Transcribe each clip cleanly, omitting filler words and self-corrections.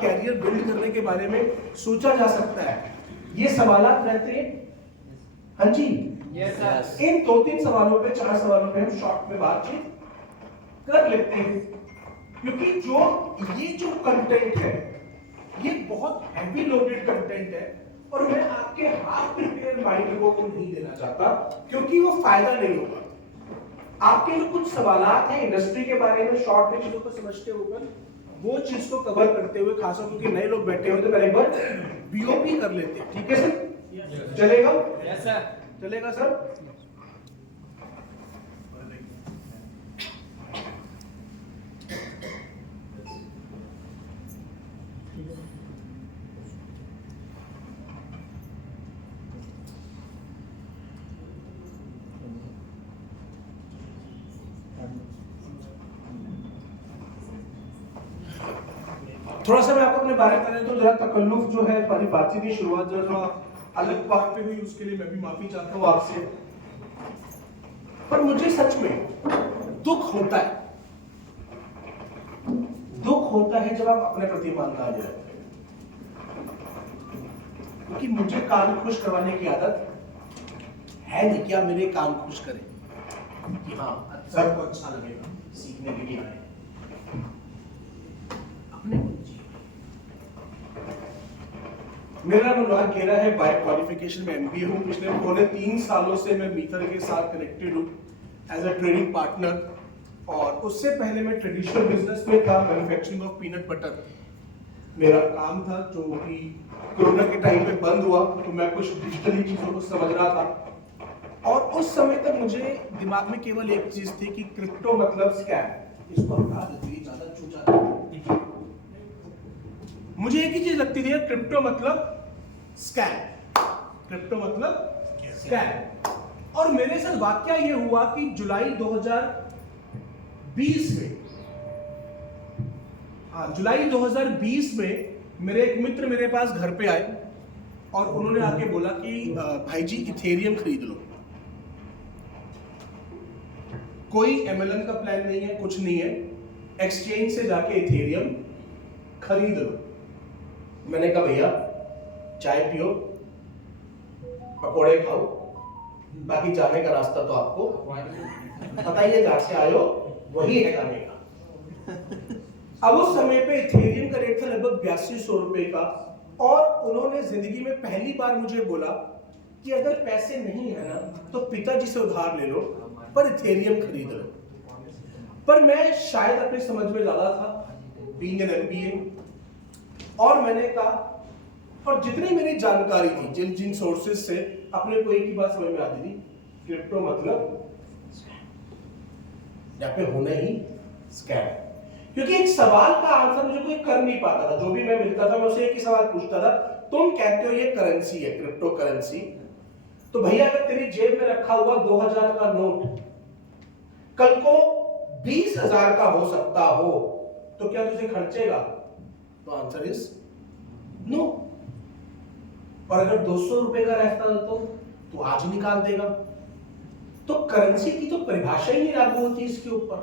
Career build करने के बारे में सोचा जा सकता है? ये सवालात रहते हैं। हाँ जी, इन 2-3 सवालों पे, 4 सवालों पे हम शॉर्ट में बातचीत कर लेते हैं, क्योंकि ये जो कंटेंट है ये बहुत हैवी लोडेड कंटेंट है और मैं आपके हाफ प्रिपेयर माइंड को नहीं देना चाहता, क्योंकि वो फायदा नहीं होगा। आपके जो कुछ सवालात हैं इंडस्ट्री के बारे में, शॉर्ट में चीजों को समझते हुए, वो चीज को कवर करते हुए, खासकर क्योंकि नए लोग बैठे होते, पहले एक बार बीओपी कर लेते हैं। ठीक है सर? चलेगा? Yes sir. चलेगा सर? थोड़ा सा मैं आपको अपने बारे में बता देता हूं। जरा तकल्लुफ जो है, हमारी बातचीत की शुरुआत जो थोड़ा अलग बात पे हुई, उसके लिए मैं भी माफी चाहता हूं आपसे। पर मुझे सच में दुख होता है, जब आप अपने प्रति ईमानदार रहते हैं, क्योंकि मुझे कान खुश करवाने की आदत है नहीं। क्या मेरे कान खुश करें कि हाँ सर को अच्छा लगेगा, सीखने के लिए आए, अपने को मेरा अनुराग गेरा है, बाय क्वालिफिकेशन में एमबीए हूँ। पिछले 3.5 सालों से मैं मीथर के साथ कनेक्टेड हूँ एज अ ट्रेडिंग पार्टनर, और उससे पहले मैं ट्रेडिशनल बिजनेस में था, मैन्युफैक्चरिंग ऑफ पीनट बटर मेरा काम था, जो कि कोरोना के टाइम पे बंद हुआ, तो मैं कुछ डिजिटली चीजों को समझ रहा था। और उस समय तक मुझे दिमाग में केवल एक चीज थी कि क्रिप्टो मतलब स्कैम। इसको हटा देती, ज्यादा चूचा, मुझे एक ही चीज लगती थी, क्रिप्टो मतलब स्कैम, क्रिप्टो मतलब स्कैम। और मेरे साथ वाकया ये हुआ कि जुलाई 2020 में, जुलाई 2020 में मेरे एक मित्र मेरे पास घर पे आए और उन्होंने आके बोला कि भाई जी इथेरियम खरीद लो। कोई एमएलएम का प्लान नहीं है, कुछ नहीं है, एक्सचेंज से जाके इथेरियम खरीद लो। मैंने कहा भैया चाय पियो, पकोड़े खाओ, बाकी जाने का रास्ता तो आपको पता ही है, जहां से आयो वही है जाने का। अब उस समय पे इथेरियम का रेट था लगभग 8200 रुपए का, और उन्होंने जिंदगी में पहली बार मुझे बोला कि अगर पैसे नहीं है ना तो पिताजी से उधार ले लो, पर इथेरियम खरीद लो। पर मैं शायद अपनी समझ में ज्यादा था, बीइंग एन एमबीए, और मैंने कहा, और जितनी मेरी जानकारी थी, जिन सोर्सेज से, अपने को एक ही बात समझ में आती थी, क्रिप्टो मतलब यहाँ पे होना ही स्कैम। क्योंकि एक सवाल का आंसर मुझे कोई कर नहीं पाता था। जो भी मैं मिलता था मैं उसे एक ही सवाल पूछता था, तुम कहते हो ये करेंसी है, क्रिप्टो करेंसी, तो भैया अगर तेरी जेब में रखा हुआ 2000 का नोट कल को 20,000 का हो सकता हो, तो क्या तुझे खर्चेगा? तो आंसर इज नो। और अगर 200 रुपए का रहता तो आज निकाल देगा। तो करेंसी की तो परिभाषा ही नहीं लागू होती इसके ऊपर।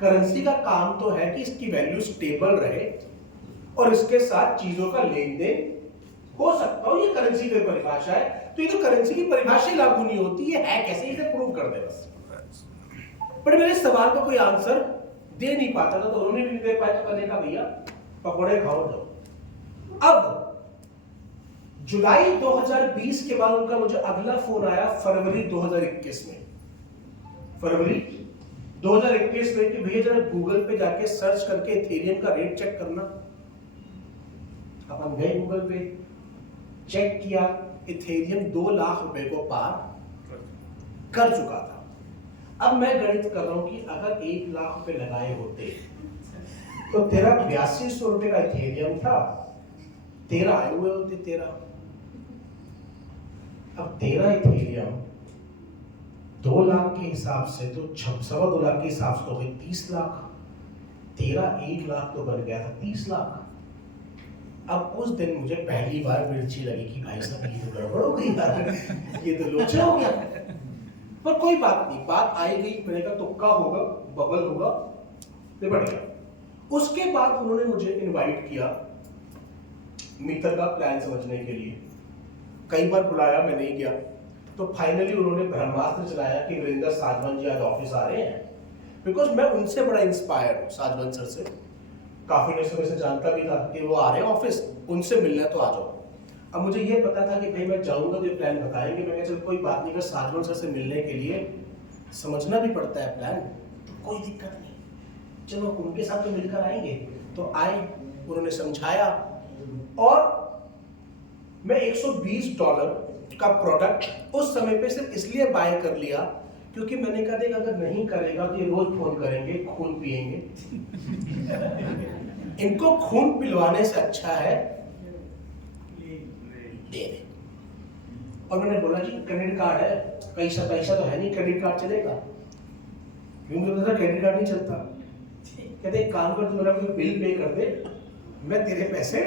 करेंसी का काम तो है कि इसकी वैल्यू स्टेबल रहे और इसके साथ चीजों का लेन देन हो सकता हो, ये करेंसी की परिभाषा है। तो ये तो करेंसी की परिभाषा लागू नहीं होती, ये है कैसे, इसे प्रूव कर दे बस। पर मेरे सवाल का कोई आंसर दे नहीं पाता था, तो उन्होंने भी नहीं दे पाया, तो कहने का भैया पकौड़े खाओ जाओ। अब जुलाई 2020 के बाद उनका मुझे अगला फोन आया फरवरी 2021 में, फरवरी 2021 में, कि भैया जरा गूगल पे जाके सर्च करके इथेरियम का रेट चेक करना। अपन गए गूगल पे, चेक किया, इथेरियम 2 लाख रुपए को पार कर चुका था। अब मैं गणित कर रहा हूं कि अगर 1 लाख रुपए लगाए होते तो तेरा 8200 रुपए का इथेरियम था, 13 आए हुए होते, 13। अब 13 इथेरियम 2 लाख के हिसाब से तो 2.25 लाख के हिसाब से तो गई 30 लाख, 13 1 लाख तो बन गया था 30 लाख। अब उस दिन मुझे पहली बार मिर्ची लगी कि भाई साहब ये तो गड़बड़ हो गई यार, ये तो लोचा हो गया। पर कोई बात नहीं, बात आई गई, मैंने कहा तुक्का होगा, बबल होगा, तो बढ़ गया। उसके बाद उन्होंने मुझे इनवाइट किया मीटर का प्लान समझने के लिए। कई बार बुलाया, मैं नहीं गया। तो फाइनली उन्होंने ब्रह्मास्त्र चलाया कि वीरेंद्र साजवन जी आज ऑफिस आ रहे हैं। बिकॉज मैं उनसे बड़ा इंस्पायर हूँ, साजवन सर से काफी समय से जानता भी था कि वो आ रहे हैं ऑफिस, उनसे मिलना तो आ जाओ। अब मुझे ये पता था कि भाई मैं जाऊंगा तो ये प्लान बताएंगे। मैं चल कोई बात नहीं, साजवन सर से मिलने के लिए समझना भी पड़ता है प्लान, तो कोई दिक्कत नहीं, चलो उनके साथ तो मिलकर आएंगे। तो आए, उन्होंने समझाया और मैं $120 का प्रोडक्ट उस समय पे सिर्फ इसलिए बाय कर लिया क्योंकि मैंने कहा देख अगर नहीं करेगा तो ये रोज फोन करेंगे, खून पिएंगे। इनको खून पिलवाने से अच्छा है दे दे। और मैंने बोला जी क्रेडिट कार्ड है, पैसा तो है नहीं, क्रेडिट कार्ड चलेगा? मुझे पता क्रेडिट कार्ड नहीं चलता। कहते एक काम कर, तू मेरा कोई बिल पे कर दे, मैं तेरे पैसे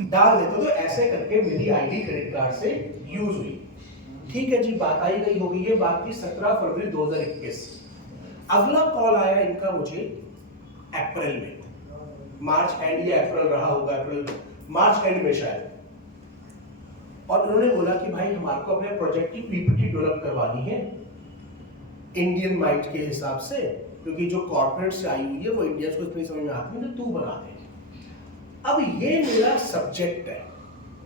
डाल देता। तो ऐसे करके मेरी आईडी क्रेडिट कार्ड से यूज हुई। ठीक है जी, बात आई गई होगी। ये बात थी 17 फरवरी 2021। अगला कॉल आया इनका मुझे अप्रैल में, मार्च एंड या अप्रैल रहा होगा, अप्रैल मार्च एंड में शायद। और उन्होंने बोला कि भाई हमारे को अपने प्रोजेक्ट की पीपीटी डेवलप करवानी है इंडियन माइंड के हिसाब से, क्योंकि जो कॉर्पोरेट से आई हुई है वो इंडियंस को इतनी समझ में आती है, तो तू बना दे। अब ये मेरा सब्जेक्ट है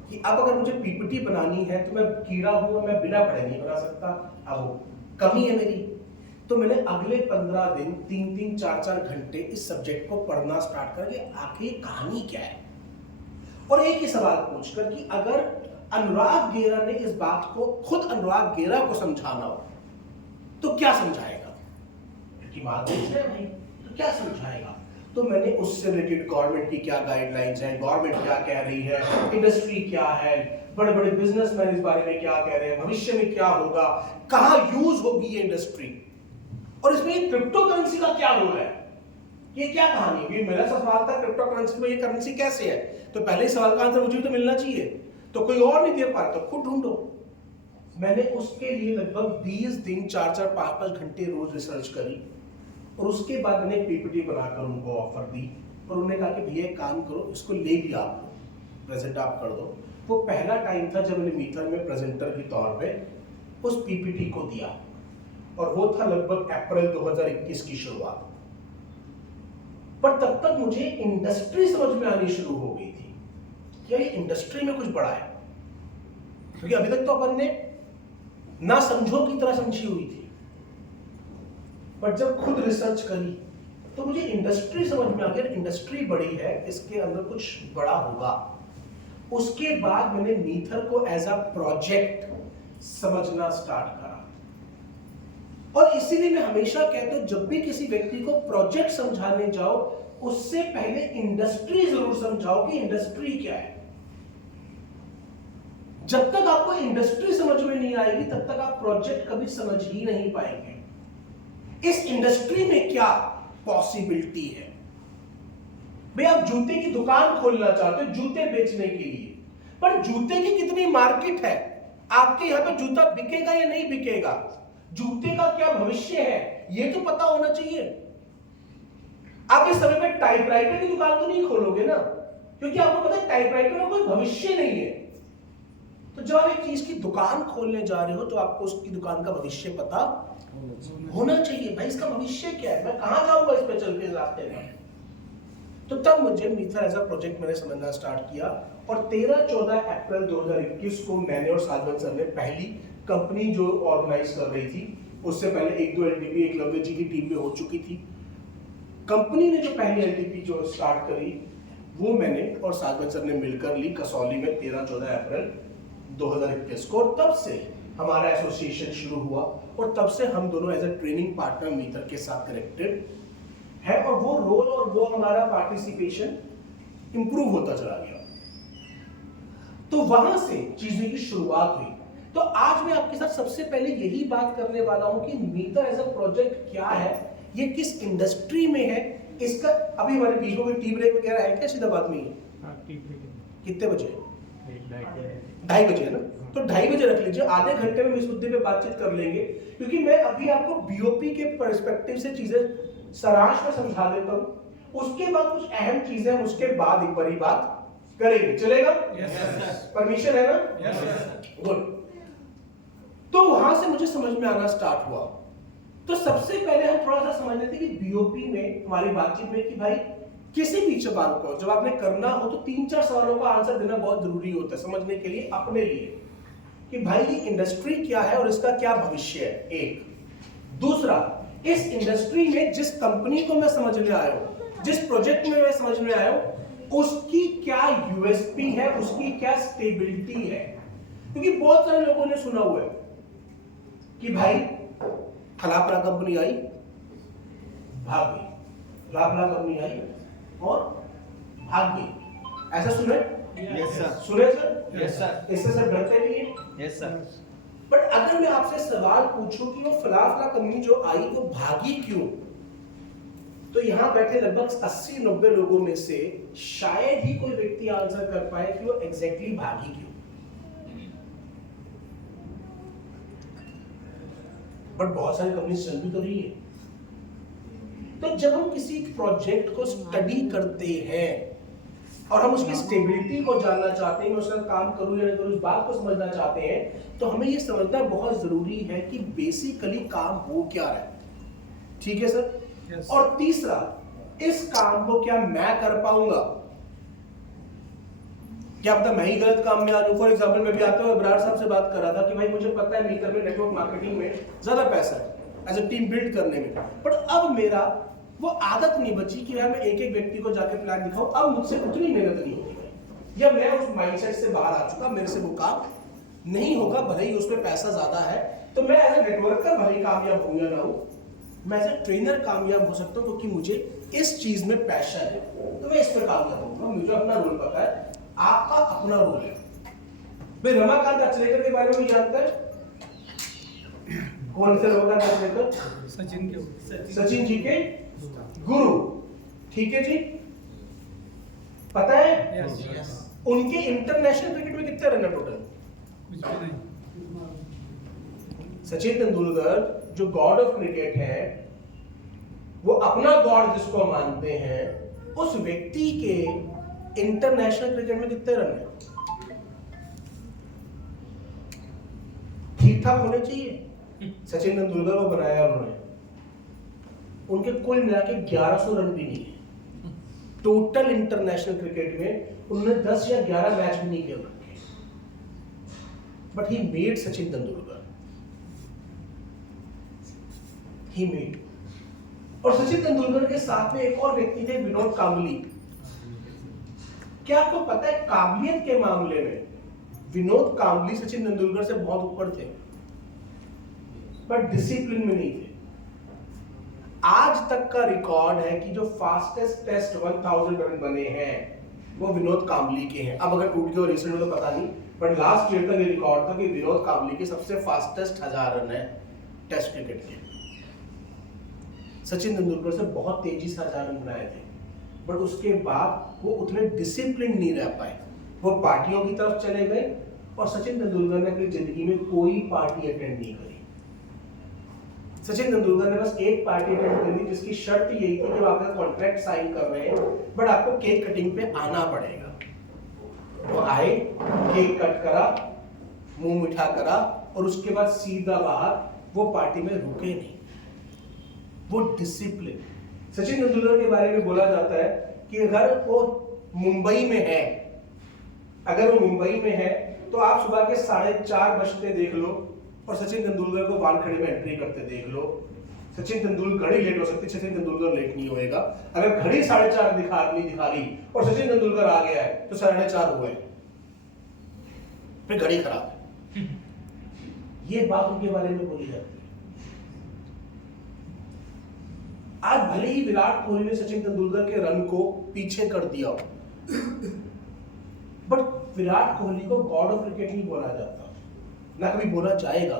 कि अब अगर मुझे पीपीटी बनानी है तो मैं कीड़ा हूं, मैं बिना पढ़े नहीं बना सकता। अब वो कमी है मेरी। तो मैंने अगले 15 दिन 3-3, 4-4 घंटे इस सब्जेक्ट को पढ़ना स्टार्ट कर कि आखिर कहानी क्या है। और एक ही सवाल पूछकर कि अगर अनुराग गेरा ने इस बात को खुद अनुराग गेरा को समझाना हो तो क्या समझाएगा? क्योंकि बात है भाई, तो क्या समझाएगा? तो मैंने उससे रिलेटेड गवर्नमेंट की क्या गाइडलाइंस हैं, गवर्नमेंट क्या कह रही है, इंडस्ट्री क्या है, बड़े बड़े बिजनेसमैन इस बारे में क्या कह रहे हैं, भविष्य में क्या होगा, कहां यूज होगी ये इंडस्ट्री, और इसमें क्रिप्टो करेंसी का क्या रोल है, ये क्या कहानी है। मेरा सवाल था क्रिप्टो करेंसी में ये करेंसी कैसे है, तो पहले सवाल का आंसर मुझे तो मिलना चाहिए, तो कोई और नहीं दे पाया तो खुद ढूंढो। मैंने उसके लिए लगभग 20 दिन 4-4, 5-5 घंटे रोज रिसर्च करी और उसके बाद मैंने पीपीटी बनाकर उनको ऑफर दी और उन्होंने कहा कि भैया एक काम करो, इसको ले भी आप प्रेजेंट आप कर दो। वो पहला टाइम था जब मैंने मीटर में प्रेजेंटर के तौर पे उस पीपीटी को दिया और वो था लगभग अप्रैल 2021 की शुरुआत। पर तब तक मुझे इंडस्ट्री समझ में आनी शुरू हो गई थी कि ये इंडस्ट्री में कुछ बड़ा है, क्योंकि अभी तक तो अपन ने ना समझो की तरह समझी हुई थी। पर जब खुद रिसर्च करी तो मुझे इंडस्ट्री समझ में आ गया, इंडस्ट्री बड़ी है, इसके अंदर कुछ बड़ा होगा। उसके बाद मैंने मीथर को एज अ प्रोजेक्ट समझना स्टार्ट करा। और इसीलिए मैं हमेशा कहता हूं जब भी किसी व्यक्ति को प्रोजेक्ट समझाने जाओ उससे पहले इंडस्ट्री जरूर समझाओ कि इंडस्ट्री क्या है। जब तक आपको इंडस्ट्री समझ में नहीं आएगी तब तक आप प्रोजेक्ट कभी समझ ही नहीं पाएंगे। इस इंडस्ट्री में क्या पॉसिबिलिटी है। भाई आप जूते की दुकान खोलना चाहते हो जूते बेचने के लिए, पर जूते की कितनी मार्केट है, आपके यहां पे जूता बिकेगा या नहीं बिकेगा, जूते का क्या भविष्य है ये तो पता होना चाहिए। आप इस समय पे टाइपराइटर की दुकान तो नहीं खोलोगे ना, क्योंकि आपको पता है टाइपराइटर में कोई भविष्य नहीं है। तो जब आप एक चीज की दुकान खोलने जा रहे हो तो आपको उसकी दुकान का भविष्य पता होना चाहिए। भाई इसका भविष्य क्या है, मैं कहां जाऊंगा इस पे चल के रास्ते में। तो तब मुझे मीथर एज अ प्रोजेक्ट मैंने समझना स्टार्ट किया और 13-14 अप्रैल 2021 को मैंने और साजवन सर ने पहली कंपनी जो ऑर्गेनाइज कर रही थी, उससे पहले 1-2 एलटीपी एकलव्य जी की टीम में हो चुकी थी। कंपनी ने जो पहली एलटीपी जो स्टार्ट करी वो मैंने और साजवन सर ने मिलकर ली कसौली में 13-14 अप्रैल 2021 को। और तब से हमारा एसोसिएशन शुरू हुआ और तब से हम दोनों एज अ ट्रेनिंग पार्टनर मीथर के साथ कनेक्टेड है और वो रोल और वो हमारा पार्टिसिपेशन इंप्रूव होता चला गया। तो वहां से चीजें की शुरुआत हुई। तो आज मैं आपके साथ सबसे पहले यही बात करने वाला हूं कि मीथर एज अ प्रोजेक्ट क्या है, ये किस इंडस्ट्री में है, इसका अभी हमारे बीच में टी ब्रेक वगैरह है क्या? सीधा बात नहीं है। कितने बजे? 2:30 बजे है ना, तो 2:30 बजे रख लीजिए। आधे घंटे में इस मुद्दे पे बातचीत कर लेंगे, क्योंकि मैं अभी आपको बीओपी के पर्सपेक्टिव से चीजें सारांश में समझा देता हूं। उसके बाद कुछ अहम चीजें, उसके बाद एक बड़ी बात करेंगे, चलेगा? परमिशन है ना? गुड। तो वहां से मुझे समझ में आना स्टार्ट हुआ। तो सबसे पहले हम थोड़ा सा समझ लेते कि बीओपी में हमारी बातचीत में कि भाई किसी भी सवाल को जब आपने करना हो तो 3-4 सवालों का आंसर देना बहुत जरूरी होता है समझने के लिए, अपने लिए, कि भाई ये इंडस्ट्री क्या है और इसका क्या भविष्य है, एक। दूसरा, इस इंडस्ट्री में जिस कंपनी को मैं समझने आया हूं, जिस प्रोजेक्ट में मैं समझने आया हूं, उसकी क्या यूएसपी है, उसकी क्या स्टेबिलिटी है। क्योंकि बहुत सारे लोगों ने सुना हुआ है कि भाई फलाफला कंपनी आई, भाग गई, फलाफला कंपनी आई और भाग गई, ऐसा सुने? Yes sir. सुने सर? Yes sir. इससे सर डरते नहीं है? Yes sir. बट अगर मैं आपसे सवाल पूछूं कि वो फलाफला कंपनी जो आई वो भागी क्यों, तो यहां बैठे लगभग 80-90 लोगों में से शायद ही कोई व्यक्ति आंसर कर पाए कि वो एग्जैक्टली भागी क्यों। बट बहुत सारी कंपनी चल भी तो रही है। तो जब हम किसी प्रोजेक्ट को स्टडी करते हैं और हम उसकी स्टेबिलिटी को जानना चाहते हैं, मैं उसका काम करूं या नहीं करूं, उस बात को समझना चाहते हैं, तो हमें ये समझना बहुत जरूरी है कि बेसिकली काम हो क्या रहा है। ठीक है सर? Yes. और तीसरा, इस काम को क्या मैं कर पाऊंगा? क्या पता मैं ही गलत काम में आ जाऊं। फॉर एग्जाम्पल, मैं भी आता हूं, इब्रार साहब से बात कर रहा था कि भाई मुझे पता है मीटर में नेटवर्क मार्केटिंग में ज्यादा पैसा है एज अ टीम बिल्ड करने में, बट अब मेरा वो आदत नहीं बची कि यार मैं एक एक व्यक्ति को जाके प्लान दिखाऊं। अब मुझसे उतनी मेहनत नहीं होगी भाई, या मैं उस माइंडसेट से बाहर आ चुका, मेरे से वो काम नहीं होगा, भले ही उसमें पैसा ज्यादा है। तो मैं एज अ नेटवर्कर भले ही कामयाब हूं या ना हूं, मैं एज अ ट्रेनर कामयाब हो सकता हूं, क्योंकि मुझे इस चीज में पैशन है, तो मैं इस पर कामयाब होऊंगा। मुझे अपना रोल पता है, आपका अपना रोल है। भाई रमाकांत अचरेकर के बारे में भी जानते हैं? कौन से रमाकांत अचरेकर? सचिन जी के गुरु। ठीक है जी, पता है? यस। उनके इंटरनेशनल क्रिकेट में कितने रन है टोटल? सचिन तेंदुलकर जो गॉड ऑफ क्रिकेट है, वो अपना गॉड जिसको मानते हैं, उस व्यक्ति के इंटरनेशनल क्रिकेट में कितने रन है? ठीक ठाक होने चाहिए। सचिन तेंदुलकर को बनाया उन्होंने, उनके कुल मिला के 1100 रन भी नहीं है टोटल इंटरनेशनल क्रिकेट में। उन्होंने 10 या 11 मैच भी नहीं खेल रखे, but he made Sachin Tendulkar, he made. और सचिन तेंदुलकर के साथ में एक और व्यक्ति थे, विनोद कांबली। क्या आपको पता है काबिलियत के मामले में विनोद कांबली सचिन तेंदुलकर से बहुत ऊपर थे, पर डिसिप्लिन में नहीं थे। आज तक का रिकॉर्ड है कि जो फास्टेस्ट टेस्ट 1000 रन बने हैं वो विनोद कांबली के हैं। अब अगर टूट गया रिसेंट में तो पता नहीं, बट लास्ट ईयर तक ये रिकॉर्ड था कि विनोद कांबली के सबसे फास्टेस्ट 1000 रन है टेस्ट क्रिकेट के। सचिन तेंदुलकर से बहुत तेजी से 1000 रन बनाए थे, बट उसके बाद वो उतने डिसिप्लिन नहीं रह पाए, वो पार्टियों की तरफ चले गए। और सचिन तेंदुलकर ने अपनी जिंदगी में कोई पार्टी अटेंड नहीं करी। सचिन तेंदुलकर ने बस एक पार्टी अटेंड करी, जिसकी शर्त यही थी कि आप कॉन्ट्रैक्ट साइन कर रहे हैं, बट आपको केक कटिंग पे आना पड़ेगा। वो आए, केक कट करा, मुंह मीठा करा, और उसके बाद सीधा बाहर। वो पार्टी में रुके नहीं, वो डिसिप्लिन। सचिन तेंदुलकर के बारे में बोला जाता है कि अगर वो मुंबई में है, अगर वो मुंबई में है तो आप सुबह के 4:30 बजते देख लो और सचिन तेंदुलकर को वानखेड़े में एंट्री करते देख लो। सचिन तेंदुलकर घड़ी लेट हो सकती, सचिन तेंदुलकर लेट नहीं होएगा। अगर घड़ी 4:30 नहीं दिखा रही और सचिन तेंदुलकर आ गया है तो 4:30 हुए, फिर घड़ी खराब है। ये बात उनके बारे में बोली जाती है। आज भले ही विराट कोहली ने सचिन तेंदुलकर के रन को पीछे कर दिया, बट विराट कोहली को गॉड ऑफ क्रिकेट नहीं बोला जाता, ना कभी बोला जाएगा।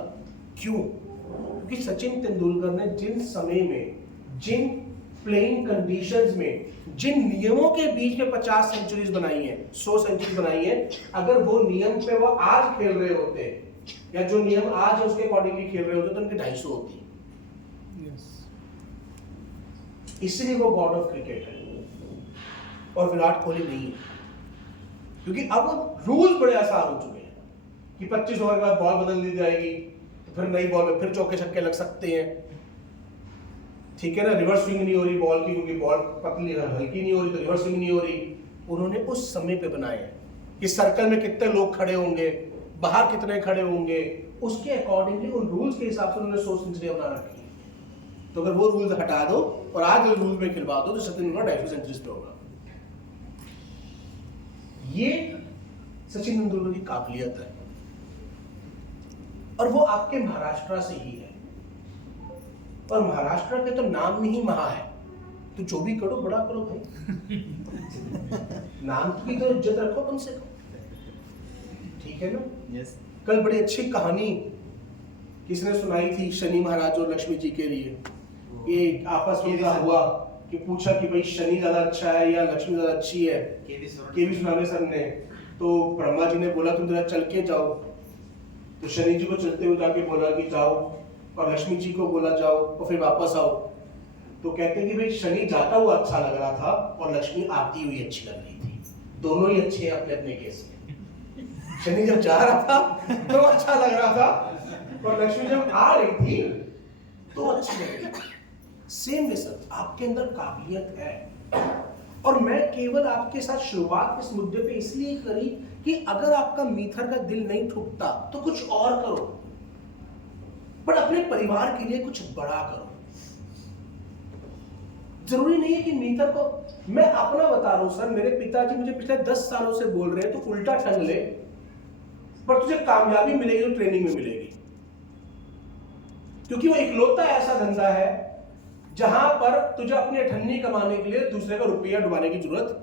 क्यों? क्योंकि सचिन तेंदुलकर ने जिन समय में, जिन प्लेइंग कंडीशंस में, जिन नियमों के बीच में 50 सेंचुरीज बनाई है, 100 सेंचुरी बनाई है, अगर वो नियम पे वो आज खेल रहे होते, या जो नियम आज है उसके अकॉर्डिंगली खेल रहे होते, तो उनके 250 होती। इसलिए वो गॉड ऑफ क्रिकेट है और विराट कोहली नहीं है। क्योंकि अब रूल्स बड़े आसान हो चुके हैं कि 25 ओवर के बाद बॉल बदल दी जाएगी, तो फिर नई बॉल में फिर चौके छक्के लग सकते हैं, ठीक है ना। रिवर्स स्विंग नहीं हो रही बॉल की, क्योंकि बॉल पतली हल्की नहीं हो रही तो रिवर्स स्विंग नहीं हो रही। उन्होंने उस समय पे बनाए हैं कि सर्कल में कितने लोग खड़े होंगे, बाहर कितने खड़े होंगे, उसके अकॉर्डिंगली उन रूल्स के हिसाब से उन्होंने 100 सेंचुरी बना रखी है। तो अगर वो रूल्स हटा दो और आज उस रूल्स में खिलवा दो तो सचिन तेंदुलकर 250 सेंचुरीज पे होगा। ये सचिन तेंदुलकर की काबिलियत है, और वो आपके महाराष्ट्र से ही है। और महाराष्ट्र के तो नाम में ही महा है, तो जो भी करो बड़ा करो भाई। नाम की तो इज्जत रखो कम से कम, ठीक है ना। यस। कल बड़ी अच्छी कहानी किसने सुनाई थी शनि महाराज और लक्ष्मी जी के लिए। ये आपस में क्या हुआ कि पूछा कि भाई शनि ज्यादा अच्छा है या लक्ष्मी ज्यादा अच्छी है, केवी सुनाने सर ने। तो ब्रह्मा जी ने बोला तुम जरा चल के जाओ, तो शनि जी को चलते हुए जाके बोला कि जाओ, और लक्ष्मी जी को बोला जाओ और फिर वापस आओ। तो कहते हैं कि भाई शनि जाता हुआ अच्छा लग रहा था और लक्ष्मी आती हुई अच्छी लग रही थी, दोनों ही अच्छे हैं अपने अपने केस में। शनि जब जा रहा था तो अच्छा लग रहा था, और लक्ष्मी जब आ रही थी तो अच्छी लग रही थी। सेम वे सर, आपके अंदर काबिलियत है, और मैं केवल आपके साथ शुरुआत इस मुद्दे पे इसलिए करी कि अगर आपका मीथर का दिल नहीं ठुकता तो कुछ और करो, पर अपने परिवार के लिए कुछ बड़ा करो। जरूरी नहीं है कि मीथर को, मैं अपना बता रहा हूं सर, मेरे पिताजी मुझे पिछले 10 सालों से बोल रहे हैं तो उल्टा ठग ले, पर तुझे कामयाबी मिलेगी तो ट्रेनिंग में मिलेगी। क्योंकि वो इकलौता ऐसा धंधा है जहां पर तुझे अपनी अठन्नी कमाने के लिए दूसरे का रुपया डुबाने की जरूरत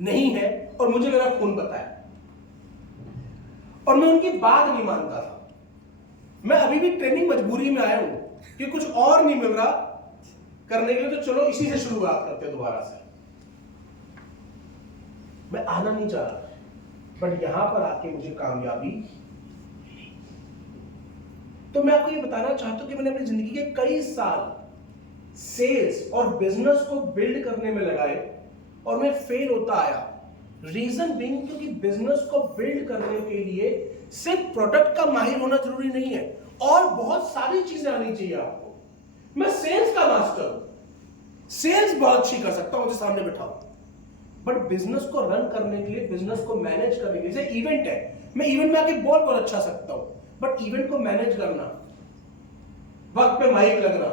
नहीं है, और मुझे मेरा खून पता है, और मैं उनकी बात नहीं मानता था। मैं अभी भी ट्रेनिंग मजबूरी में आया हूं कि कुछ और नहीं मिल रहा करने के लिए, तो चलो इसी से शुरुआत करते हैं दोबारा से। मैं आना नहीं चाह रहा, बट यहां पर आके मुझे कामयाबी। तो मैं आपको ये बताना चाहता हूं कि मैंने अपनी जिंदगी के कई साल सेल्स और बिजनेस को बिल्ड करने में लगाए, और मैं फेल होता आया। रीजन बीइंग क्योंकि बिजनेस को बिल्ड करने के लिए सिर्फ प्रोडक्ट का माहिर होना जरूरी नहीं है, और बहुत सारी चीजें आनी चाहिए आपको। मैं सेल्स का मास्टर हूं, सेल्स बहुत अच्छी कर सकता हूं, मुझे सामने बिठाओ, बट बिजनेस को रन करने के लिए, बिजनेस को मैनेज करने के लिए, जैसे इवेंट है, मैं इवेंट में आके बहुत अच्छा सकता हूं, बट इवेंट को मैनेज करना, वक्त पे माइक लगना,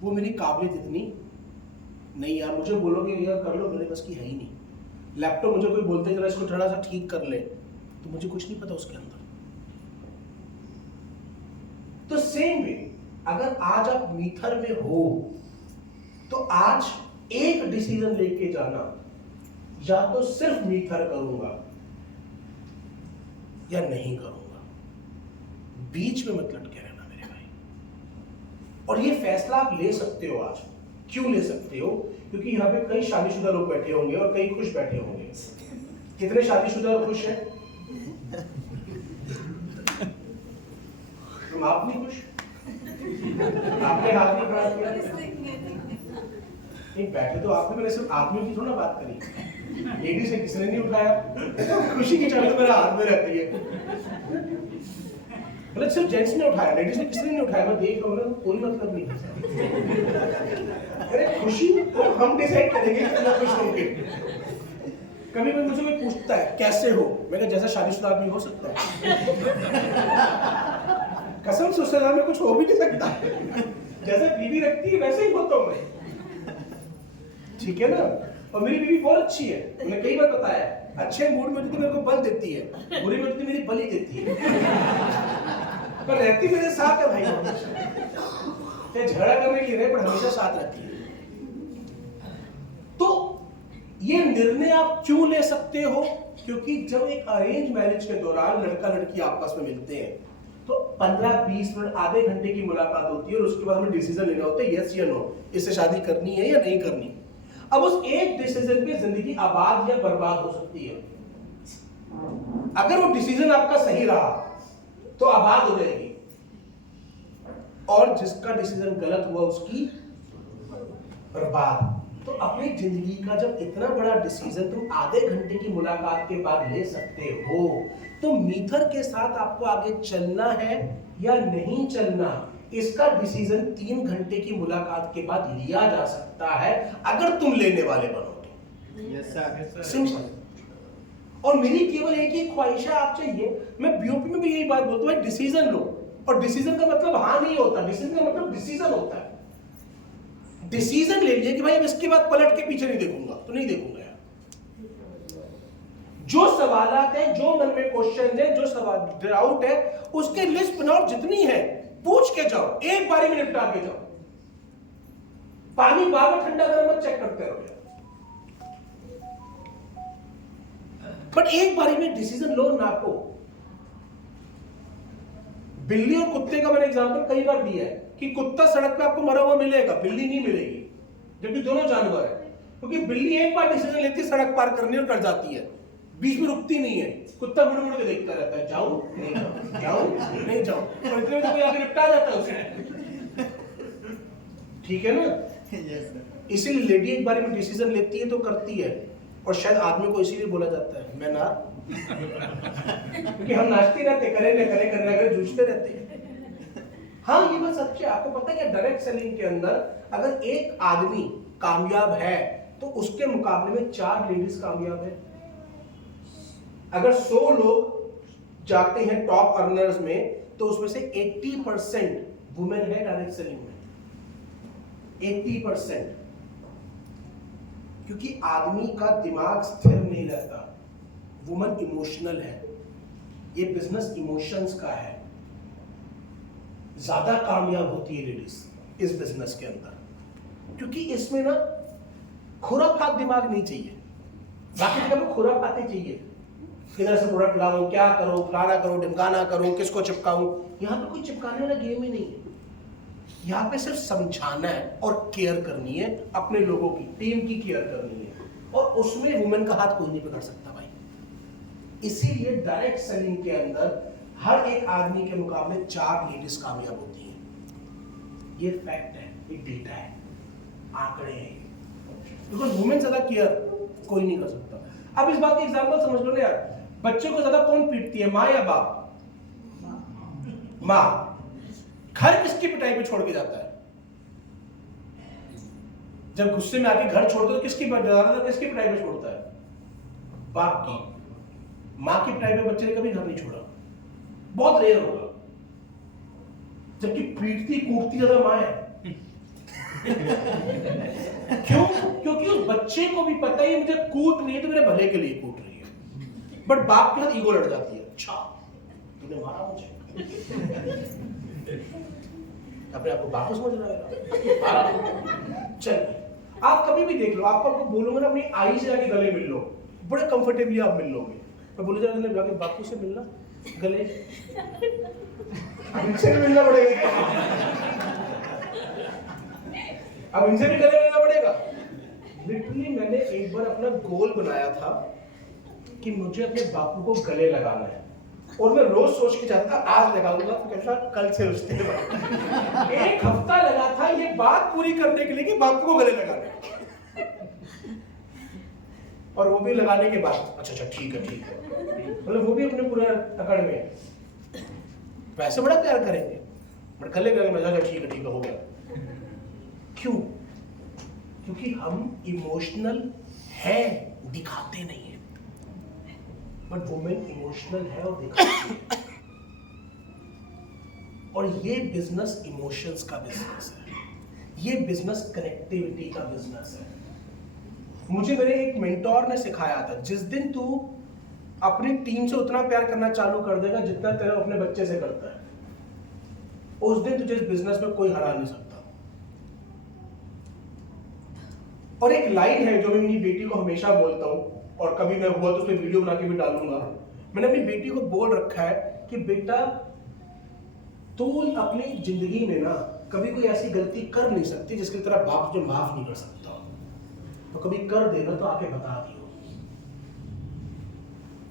वो मेरी काबिलियत इतनी नहीं। यार मुझे बोलोगे यार कर लो, मेरे बस की है ही नहीं। लैपटॉप मुझे कोई बोलते जरा इसको थोड़ा सा ठीक कर ले, तो मुझे कुछ नहीं पता उसके अंदर। तो सेम वे, अगर आज आप मीथर में हो तो आज एक डिसीजन लेके जाना, या तो सिर्फ मीथर करूंगा या नहीं करूंगा, बीच में मत लटके रहना मेरे भाई। और ये फैसला आप ले सकते हो आज। क्यों ले सकते हो? क्योंकि यहाँ पे कई शादीशुदा लोग बैठे होंगे और कई खुश बैठे होंगे। कितने शादीशुदा और खुश हैं? तुम आप नहीं खुश? आपने हाथ नहीं खड़ा किया? नहीं बैठे तो आपने, मैंने सिर्फ आदमी की थोड़ा बात करी, लेडीज से किसने नहीं उठाया। खुशी की चाबी तो मेरे हाथ में रहती है, मतलब सिर्फ जेंट्स ने उठाया, लेडीज ने किसने नहीं उठाया। मैं देख रहा हूँ, कोई मतलब नहीं। अरे खुशी तो हम डिसाइड करेंगे कितना खुश होंगे। कभी भी मुझे कोई पूछता है कैसे हो, मैं जैसा शादीशुदा आदमी हो सकता है, कसम से उससे में कुछ हो भी नहीं सकता। जैसे बीवी रखती है वैसे ही होता हूं मैं, ठीक है ना। और मेरी बीवी बहुत अच्छी है, मैंने कई बार बताया, अच्छे मूड में होती तो मेरे को बल देती है, बुरी में होती मेरी बलि देती है, पर रहती मेरे साथ है भाई। ये झगड़ा करने के लिए पर हमेशा साथ रहती है। तो ये निर्णय आप क्यों ले सकते हो? क्योंकि जब एक अरेंज मैरिज के दौरान लड़का लड़की आपस में मिलते हैं तो 15-20 मिनट, आधे घंटे की मुलाकात होती है, और उसके बाद हमें डिसीजन लेना होता है यस या नो, इससे शादी करनी है या नहीं करनी। अब उस एक डिसीजन पे जिंदगी आबाद या बर्बाद हो सकती है। अगर वो डिसीजन आपका सही रहा तो आबाद हो जाएगी, और जिसका डिसीजन गलत हुआ उसकी बर्बाद। तो अपनी जिंदगी का जब इतना बड़ा डिसीजन तुम आधे घंटे की मुलाकात के बाद ले सकते हो, तो मीथर के साथ आपको आगे चलना है या नहीं चलना, इसका डिसीजन 3 घंटे की मुलाकात के बाद लिया जा सकता है, अगर तुम लेने वाले बनो तो। Yes sir. सिंपल। और मेरी केवल एक ही ख्वाहिश है आप चाहिए, मैं बीओपी में भी यही बात बोलता हूँ, डिसीजन लो। और डिसीजन का मतलब हाँ नहीं होता, डिसीजन का मतलब डिसीजन होता है। डिसीजन ले लिया कि भाई अब इसके बाद पलट के पीछे नहीं देखूंगा, तो नहीं देखूंगा यार। जो सवालात हैं, जो मन में क्वेश्चन है, जो सवाल डाउट है, उसके लिस्ट बनाओ, जितनी है पूछ के जाओ, एक बारी में निपटा के जाओ। पानी बार बार ठंडा गर्म मत चेक करते रहो, बट एक बारी में डिसीजन लो, नापो। बिल्ली और कुत्ते का मैंने एग्जांपल कई बार दिया है कि कुत्ता सड़क पे आपको मरा हुआ मिलेगा, बिल्ली नहीं मिलेगी, जबकि दोनों जानवर है। क्योंकि बिल्ली एक बार डिसीजन लेती है सड़क पार करने और कर जाती है, बीच में रुकती नहीं है। कुत्ता मुड़ मुड़ के देखता रहता है, जाऊं नहीं जाऊं, जाऊं नहीं जाऊं, और इतने में कोई आके निपटा जाता है उसे। ठीक है ना? Yes sir. इसीलिए लेडी एक बार में डिसीजन लेती है तो करती है, और शायद आदमी को इसीलिए बोला जाता है मैं ना, क्योंकि हम नाचते रहते, करे न करे, करने करे जूझते रहते हैं। हाँ, ये बात सच्ची है। आपको पता है कि डायरेक्ट सेलिंग के अंदर अगर एक आदमी कामयाब है तो उसके मुकाबले में 4 लेडीज कामयाब है। अगर 100 लोग जाते हैं टॉप अर्नर्स में, तो उसमें से 80% वुमेन है डायरेक्ट सेलिंग में। 80%। क्योंकि आदमी का दिमाग स्थिर नहीं रहता, वुमन इमोशनल है। ये बिजनेस इमोशंस का है। ज्यादा कामयाब होती है लेडीज इस बिजनेस के अंदर, क्योंकि इसमें ना खुराफात दिमाग नहीं चाहिए। बाकी जगह में खुराफाते चाहिए, किधर से प्रोडक्ट लाऊं, क्या करूं, फलाना करूं, ढिमकाना करूं, किसको चिपकाऊं। यहाँ पे कोई चिपकाने वाला गेम ही नहीं है। यहाँ पे सिर्फ समझाना है और केयर करनी है, अपने लोगों की, टीम की केयर करनी है, और उसमें वुमेन का हाथ कोई नहीं पकड़ सकता भाई। इसीलिए डायरेक्ट सेलिंग के अंदर हर एक आदमी के मुकाबले 4 लेडीज कामयाब होती हैं। ये फैक्ट है, ये डेटा है, आंकड़े हैं। बिकॉज वुमेन ज्यादा केयर कोई नहीं कर सकता। अब इस बात की एग्जांपल समझ लो ना यार, बच्चे को ज्यादा कौन पीटती है, माँ या बाप? माँ। घर किसकी पिटाई पे छोड़ के जाता है? जब गुस्से में आके घर छोड़ते तो किसकी पिटाई पे छोड़ता है? बाप की। माँ की पिटाई पे बच्चे ने कभी घर नहीं छोड़ा, बहुत रेयर होगा। जबकि पीटती कूटती ज्यादा माँ है। क्यों? क्योंकि उस बच्चे को भी पता है मुझे कूट रही है तो मेरे भले के लिए कूट रही है, बट बाप के साथ ईगो लड़ जाती है। अच्छा तूने मारा मुझे, अपने आप को बाप समझ रहा है। चल, आप कभी भी देख लो, आपको बोलूंगा ना अपनी आई से जाके गले मिल लो, बड़े कंफर्टेबली आप मिल लोगे। मैं बोले जाके बापू से मिलना गले, इनसे भी मिलना पड़ेगा, अब इनसे भी गले मिलना पड़ेगा। लिटरली मैंने एक बार अपना गोल बनाया था कि मुझे अपने बापू को गले लगाना है, और मैं रोज सोच के जाता था आज लगाऊंगा, कैसा कल से उसके बाद 1 हफ्ता लगा था ये बात पूरी करने के लिए कि बापू को गले लगाना है। और वो भी लगाने के बाद अच्छा ठीक है, मतलब वो भी अपने पूरा अकड़ में, वैसे बड़ा प्यार करेंगे बट गले करके मजा ठीक है हो गया। क्यों? क्योंकि हम इमोशनल है, दिखाते नहीं है, बट वुमेन इमोशनल है और दिखाती है। और ये बिजनेस इमोशंस का बिजनेस है, ये बिजनेस कनेक्टिविटी का बिजनेस है। मुझे मेरे एक मेंटोर ने सिखाया था, जिस दिन तू अपनी टीम से उतना प्यार करना चालू कर देगा जितना तेरा अपने बच्चे से करता है, उस दिन तुझे इस बिजनेस में कोई हरा नहीं सकता। और एक लाइन है जो मैं अपनी बेटी को हमेशा बोलता हूं, और कभी मैं हुआ तो उस पर वीडियो बना के भी डालूंगा। मैंने अपनी बेटी को बोल रखा है कि बेटा तू अपनी जिंदगी में ना कभी कोई ऐसी गलती कर नहीं सकती जिसकी तरह बाप तुझे माफ नहीं कर सकता, तो कभी कर देना तो आके बता दियो।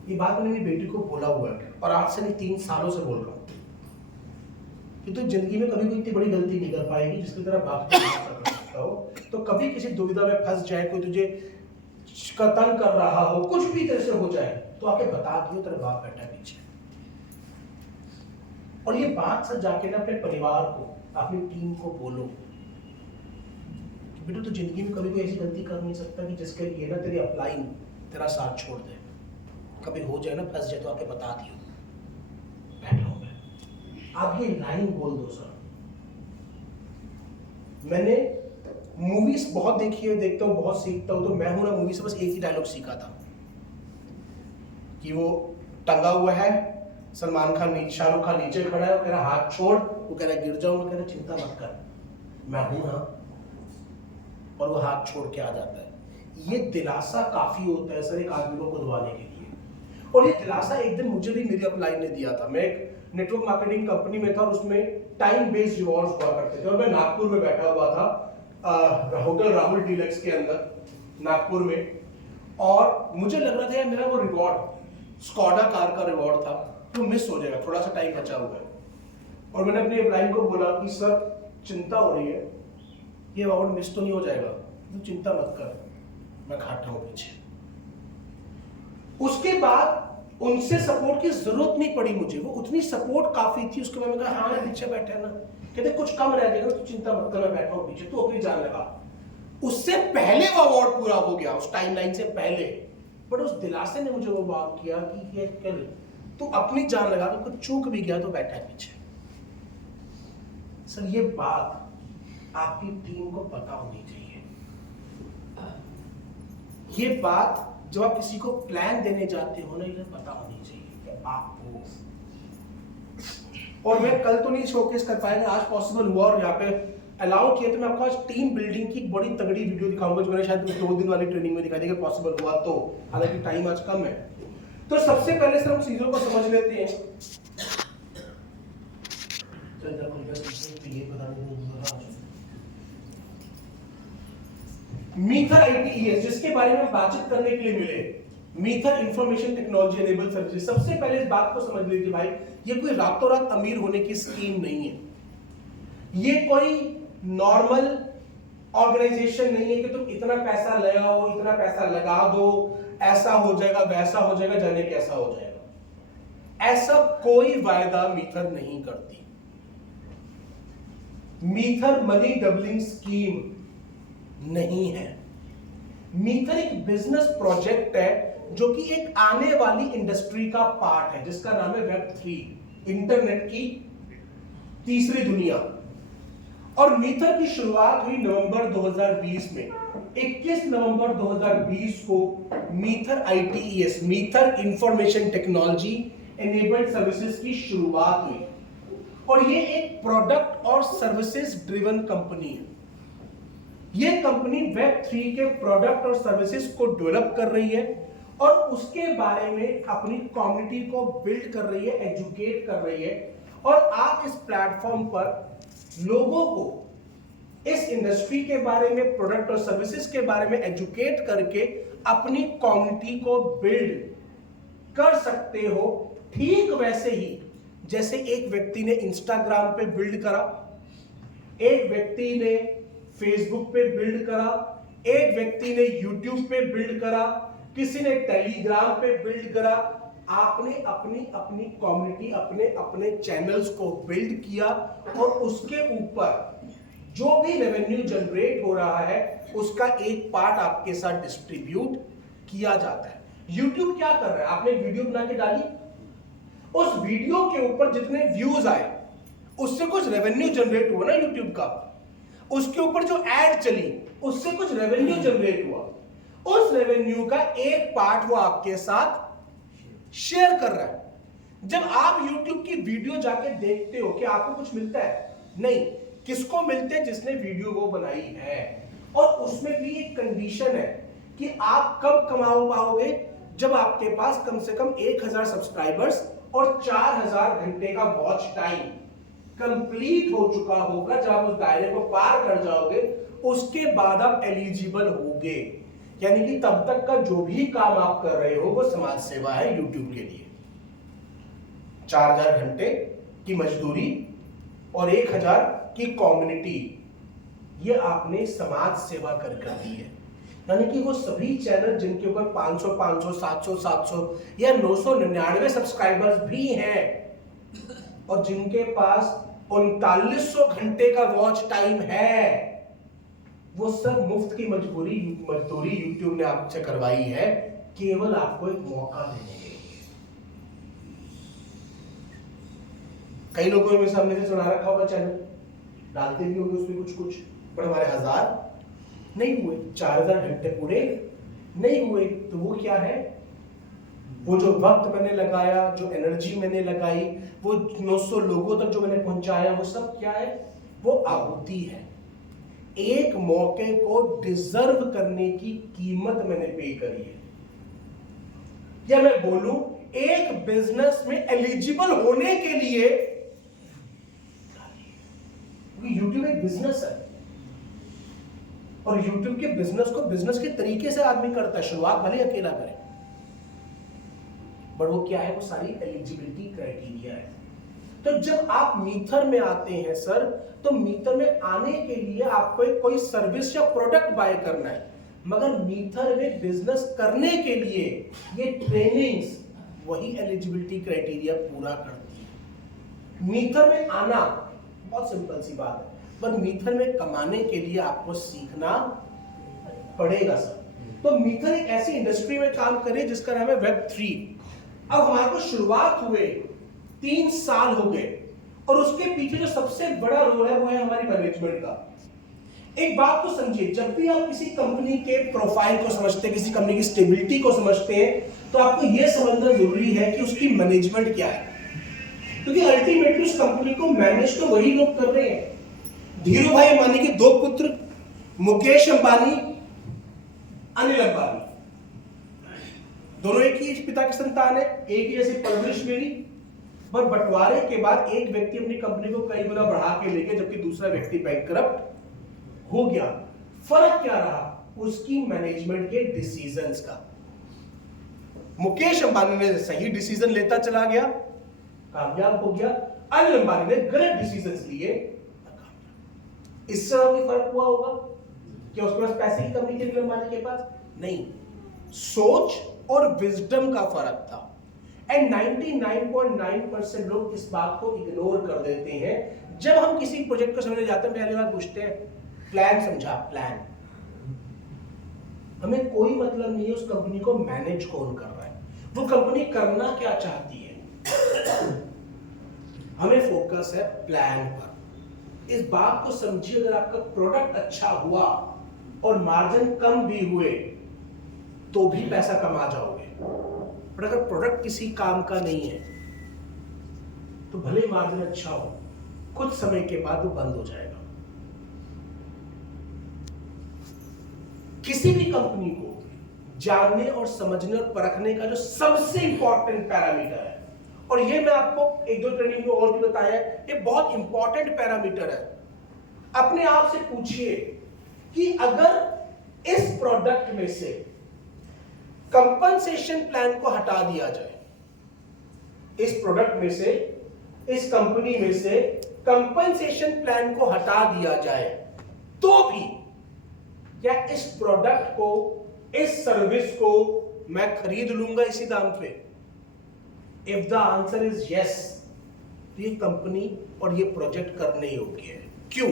ये बात मैंने मेरी बेटी को बोला हुआ है, और आज से नहीं 3 सालों से बोल रहा हूं कि तू जिंदगी में कभी कोई इतनी बड़ी गलती नहीं कर पाएगी जिसकी तरह बाप को माफ कर सकता। पूछता हो, तो कभी किसी दुविधा में फंस जाए, कोई तुझे तंग कर रहा हो, कुछ भी तरह से हो जाए, तो आके बता दियो, तेरा बाप बैठा है पीछे। और ये बात सच जाके ना अपने परिवार को, अपनी टीम को बोलो, बेटा तो जिंदगी में कभी कोई ऐसी गलती कर नहीं सकता कि जिसके लिए ना तेरी अपलाइन तेरा साथ छोड़ दे। कभी हो जाए ना, फंस जाए, तो आके बता दियो, बैठा हूं मैं। आप ये लाइन बोल दो सर। मैंने मूवीज बहुत देखी है, देखता हूँ, बहुत सीखता हूँ, तो मैं हूं ना मूवी से बस एक ही डायलॉग सीखा था कि वो टंगा हुआ है, सलमान खान शाहरुख खान नीचे खड़ा है, वो कह रहा हाथ छोड़, वो कह रहा गिर जाऊंगा, कह रहा चिंता मत कर, मैं हूं ना, और वो हाथ छोड़ के आ जाता है। ये दिलासा काफी होता है सर एक आदमी को खुदवाने के लिए। और ये दिलासा एक दिन मुझे भी मेरी अपलाइन ने दिया था। मैं एक नेटवर्क मार्केटिंग कंपनी में था और उसमें टाइम बेस्ड रिवॉर्ड्स हुआ करते थे, और मैं नागपुर में बैठा हुआ था होटल राहुल डीलक्स के अंदर नागपुर में, और मुझे लग रहा था यार मेरा वो रिवॉर्ड स्कॉडा कार का रिवॉर्ड था, तो मिस हो जाएगा, थोड़ा सा टाइम बचा हुआ है। और मैंने अपनी अपलाइन को बोला कि सर चिंता हो रही है, ये अवार्ड मिस तो नहीं हो जाएगा, तो चिंता मत कर, मैं खाता हूं पीछे। उसके बाद उनसे सपोर्ट की जरूरत नहीं पड़ी मुझे, वो उतनी सपोर्ट काफी थी। उसके बाद मैं कहा हाँ पीछे बैठे है ना, कहते कुछ कम रह जाएगा, तो चिंता मत कर, मैं बैठा हूं पीछे, तो अपनी जान लगा। उससे पहले वो अवार्ड पूरा हो गया, उस टाइमलाइन से पहले, बट उस दिलासे ने मुझे वो बात किया कि ये कर, तो अपनी जान लगा, तो कुछ चूक भी गया तो बैठा है पीछे। सर ये बात आपकी टीम को पता होनी चाहिए। ये बात जब आप किसी को प्लान देने जाते हो ना, ये पता होनी चाहिए कि आपको, और मैं कल तो नहीं शोकेस कर पाएगा, आज पॉसिबल हुआ और यहाँ पे अलाउ किया, तो मैं आपको आज टीम बिल्डिंग की बड़ी तगड़ी वीडियो दिखाऊंगा, जो मैंने शायद 2 दिन वाली ट्रेनिंग में दिखाई देगा, पॉसिबल हुआ तो, हालांकि टाइम आज कम है। तो सबसे पहले सर हम चीजों को समझ लेते हैं। मीथर ITES, जिसके बारे में बातचीत करने के लिए मिले, मीथर इंफॉर्मेशन टेक्नोलॉजी एनेबल सर्विसेज। सबसे पहले इस बात को समझ लीजिए भाई, ये कोई रातों रात अमीर होने की स्कीम नहीं है, ये कोई नॉर्मल ऑर्गेनाइजेशन नहीं है कि तुम इतना पैसा ले आओ, इतना पैसा लगा दो, ऐसा हो जाएगा, वैसा हो जाएगा, जाने कैसा हो जाएगा। ऐसा कोई वायदा मीथर नहीं करती। मीथर मनी डबलिंग स्कीम नहीं है। मीथर एक बिजनेस प्रोजेक्ट है जो कि एक आने वाली इंडस्ट्री का पार्ट है, जिसका नाम है Web3, इंटरनेट की तीसरी दुनिया। और मीथर की शुरुआत हुई नवंबर 2020 में। 21 नवंबर 2020 को मीथर ITES, मीथर इंफॉर्मेशन टेक्नोलॉजी एनेबल्ड सर्विसेज की शुरुआत हुई, और ये एक प्रोडक्ट और सर्विसेज ड्रिवन कंपनी है। ये कंपनी Web3 के प्रोडक्ट और सर्विसेज को डेवलप कर रही है, और उसके बारे में अपनी कम्युनिटी को बिल्ड कर रही है, एजुकेट कर रही है। और आप इस प्लेटफॉर्म पर लोगों को इस इंडस्ट्री के बारे में, प्रोडक्ट और सर्विसेज के बारे में एजुकेट करके अपनी कम्युनिटी को बिल्ड कर सकते हो। ठीक वैसे ही जैसे एक व्यक्ति ने इंस्टाग्राम पे बिल्ड करा, एक व्यक्ति ने फेसबुक पे बिल्ड करा, एक व्यक्ति ने यूट्यूब पे बिल्ड करा, किसी ने टेलीग्राम पे बिल्ड करा। आपने अपनी अपनी कम्युनिटी, अपने अपने चैनल्स को बिल्ड किया, और उसके ऊपर जो भी रेवेन्यू जनरेट हो रहा है उसका एक पार्ट आपके साथ डिस्ट्रीब्यूट किया जाता है। यूट्यूब क्या कर रहा है, आपने वीडियो बना के डाली, उस वीडियो के ऊपर जितने व्यूज आए उससे कुछ रेवेन्यू जनरेट हुआ ना यूट्यूब का, उसके ऊपर जो एड चली उससे कुछ रेवेन्यू जनरेट हुआ, उस रेवेन्यू का एक पार्ट वो आपके साथ शेयर कर रहा है। जब आप YouTube की वीडियो जाके देखते हो कि आपको कुछ मिलता है? नहीं। किसको मिलते हैं? जिसने वीडियो वो बनाई है। और उसमें भी एक कंडीशन है कि आप कब कमाओ पाओगे, जब आपके पास कम से कम 1000 सब्सक्राइबर्स और 4000 घंटे का वॉच टाइम कंप्लीट हो चुका होगा। जब आप उस दायरे को पार कर जाओगे उसके बाद आप एलिजिबल होगे, यानी कि तब तक का जो भी काम आप कर रहे हो वो समाज सेवा है यूट्यूब के लिए। 4000 घंटे की मजदूरी और 1000 की कम्युनिटी ये आपने समाज सेवा कर दी है। यानी कि वो सभी चैनल जिनके ऊपर 500 500 700 700 या 999 सब्सक्राइबर्स भी हैं और जिनके पास 3900 घंटे का वॉच टाइम है, वो सब मुफ्त की मजदूरी यूट्यूब ने आपसे करवाई है, केवल आपको एक मौका देने के लिए। कई लोगों ने सामने से सुना रखा होगा, चैनल डालते भी होंगे उसमें कुछ, पर हमारे 1000 नहीं हुए, 4000 घंटे पूरे नहीं हुए। तो वो क्या है? वो जो वक्त मैंने लगाया, जो एनर्जी मैंने लगाई, वो 900 लोगों तक जो मैंने पहुंचाया, वो सब क्या है? वो आहुति है। एक मौके को डिजर्व करने की कीमत मैंने पे करी है। या मैं बोलूं, एक बिजनेस में एलिजिबल होने के लिए, यूट्यूब एक बिजनेस है और यूट्यूब के बिजनेस को बिजनेस के तरीके से आदमी करता है, शुरुआत भले अकेला करे, पर वो क्या है? वो सारी एलिजिबिलिटी क्राइटेरिया है। तो जब आप मीथर में आते हैं सर, तो मीथर में आने के लिए आपको कोई सर्विस या प्रोडक्ट बाय करना है, मगर मीथर में बिजनेस करने के लिए ये ट्रेनिंग्स वही एलिजिबिलिटी क्राइटेरिया पूरा करती है। मीथर में आना बहुत सिंपल सी बात है, पर मीथर में कमाने के लिए आपको सीखना पड़ेगा सर। तो मीथर एक ऐसी इंडस्ट्री में काम करे जिसका नाम है Web3। अब हमारे को शुरुआत हुए 3 साल हो गए और उसके पीछे जो सबसे बड़ा रोल है वो है हमारी मैनेजमेंट का। एक बात को समझिए, जब भी आप किसी कंपनी के प्रोफाइल को समझते हैं, किसी कंपनी की स्टेबिलिटी को समझते हैं, तो आपको यह समझना जरूरी है कि उसकी मैनेजमेंट क्या है, क्योंकि अल्टीमेटली उस कंपनी को मैनेज तो वही लोग कर रहे हैं। धीरू भाई अंबानी के 2 पुत्र, मुकेश अंबानी, अनिल अंबानी, दोनों एक ही पिता की संतान है, एक ही जैसी परवरिश मिली, पर बंटवारे के बाद एक व्यक्ति अपनी कंपनी को कई गुना बढ़ा के लेके, जबकि दूसरा व्यक्ति बैंकरप्ट हो गया। फर्क क्या रहा? उसकी मैनेजमेंट के डिसीजंस का। मुकेश अंबानी ने सही डिसीजन लेता चला गया, कामयाब हो गया। अनिल अंबानी ने गलत डिसीजंस लिए, नाकामयाब। इससे कोई फर्क हुआ होगा? क्या उसके पास पैसे की कमी थी अनिल अंबानी के पास? नहीं, सोच और विजडम का फर्क था। एंड 99.9% लोग इस बात को इग्नोर कर देते हैं। जब हम किसी प्रोजेक्ट को समझने जाते हैं, पहली बार पूछते हैं प्लान समझा? प्लान। हमें कोई मतलब नहीं है उस कंपनी को मैनेज कौन कर रहा है, वो कंपनी करना क्या चाहती है। हमें फोकस है प्लान पर। इस बात को समझिए, अगर आपका प्रोडक्ट अच्छा हुआ और मार्जिन कम भी हुए तो भी पैसा कमा जाओगे, पर अगर प्रोडक्ट किसी काम का नहीं है तो भले मार्जिन अच्छा हो, कुछ समय के बाद वो बंद हो जाएगा। किसी भी कंपनी को जानने और समझने और परखने का जो सबसे इंपॉर्टेंट पैरामीटर है, और ये मैं आपको 1-2 ट्रेनिंग में और भी बताया है, ये बहुत इंपॉर्टेंट पैरामीटर है। अपने आप से पूछिए कि अगर इस प्रोडक्ट में से कंपनसेशन प्लान को हटा दिया जाए, इस प्रोडक्ट में से, इस कंपनी में से कंपनसेशन प्लान को हटा दिया जाए, तो भी क्या इस प्रोडक्ट को, इस सर्विस को मैं खरीद लूंगा इसी दाम पे? If the answer is yes, तो ये कंपनी और ये प्रोजेक्ट करने योग्य है। क्यों?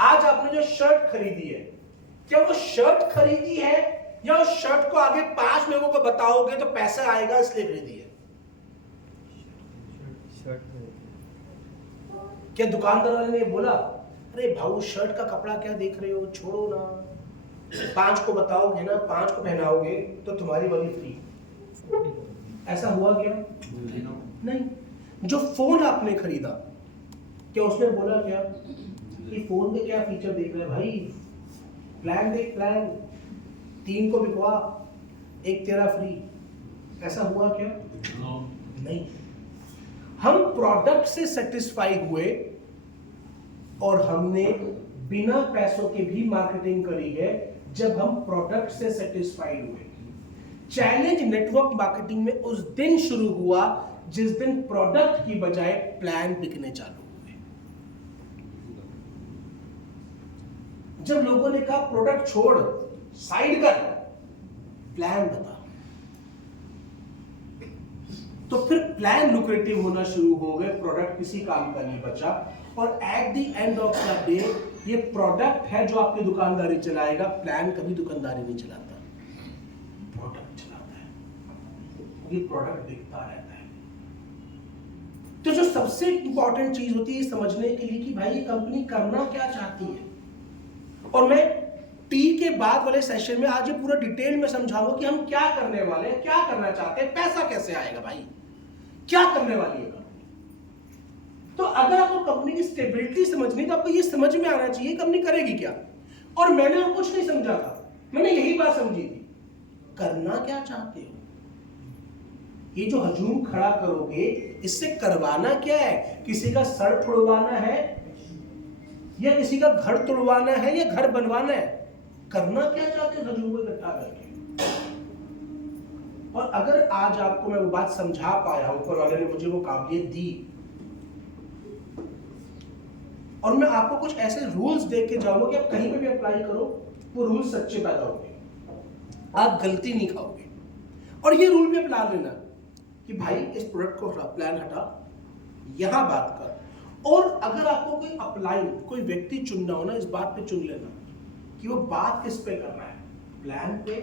आज आपने जो शर्ट खरीदी है, क्या वो शर्ट खरीदी है या उस शर्ट को आगे 5 लोगों को बताओगे तो पैसा आएगा इसलिए खरीदी है? क्या दुकानदार वाले ने बोला अरे भाऊ शर्ट का कपड़ा क्या देख रहे हो, छोड़ो ना, 5 को बताओगे ना, 5 को पहनाओगे तो तुम्हारी वाली फ्री? ऐसा हुआ क्या? नहीं। जो फोन आपने खरीदा, क्या उसने बोला क्या कि फोन के क्या फीचर देख रहे हैं भाई, प्लान देख, प्लान 3 को बिकवा, 1 तेरा फ्री? ऐसा हुआ क्या? नहीं। हम प्रोडक्ट से सेटिस्फाई हुए और हमने बिना पैसों के भी मार्केटिंग करी है जब हम प्रोडक्ट से सेटिस्फाइड हुए। चैलेंज नेटवर्क मार्केटिंग में उस दिन शुरू हुआ जिस दिन प्रोडक्ट की बजाय प्लान बिकने चालू हुए। जब लोगों ने कहा प्रोडक्ट छोड़, साइड कर, प्लान बता, तो फिर प्लान लुक्रेटिव होना शुरू हो गए, प्रोडक्ट किसी काम का नहीं बचा। और at the end of the day ये प्रोडक्ट है जो आपकी दुकानदारी चलाएगा, प्लान कभी दुकानदारी नहीं चलाता, प्रोडक्ट चलाता है, ये प्रोडक्ट दिखता रहता है। तो जो सबसे इंपॉर्टेंट चीज होती है समझने के लिए कि भाई ये कंपनी करना क्या चाहती है, और मैं टी के बाद वाले सेशन में आज ये पूरा डिटेल में समझाऊंगा कि हम क्या करने वाले हैं, क्या करना चाहते हैं, पैसा कैसे आएगा, भाई क्या करने वाली है कंपनी। तो अगर आपको कंपनी की स्टेबिलिटी समझनी तो आपको ये समझ में आना चाहिए कंपनी करेगी क्या। और मैंने और कुछ नहीं समझा था, मैंने यही बात समझी थी, करना क्या चाहते हो। ये जो हजूम खड़ा करोगे इससे करवाना क्या है, किसी का सर तुड़वाना है या किसी का घर तुड़वाना है या घर बनवाना है, करना क्या चाहते हो हजूम को इकट्ठा करके। और अगर आज आपको मैं वो बात समझा पाया, ऊपर वाले ने मुझे वो काबिलियत दी, और मैं आपको कुछ ऐसे रूल्स देख के जाऊंगा कि आप कहीं पे भी अप्लाई करो वो रूल्स सच्चे पैदा होंगे, आप गलती नहीं खाओगे। और ये रूल भी अपना लेना कि भाई इस प्रोडक्ट को प्लान हटा, यहां बात कर। और अगर आपको कोई अपलाइन, कोई व्यक्ति चुनना हो ना, इस बात पे चुन लेना कि वो बात किस पे करना है, प्लान पे,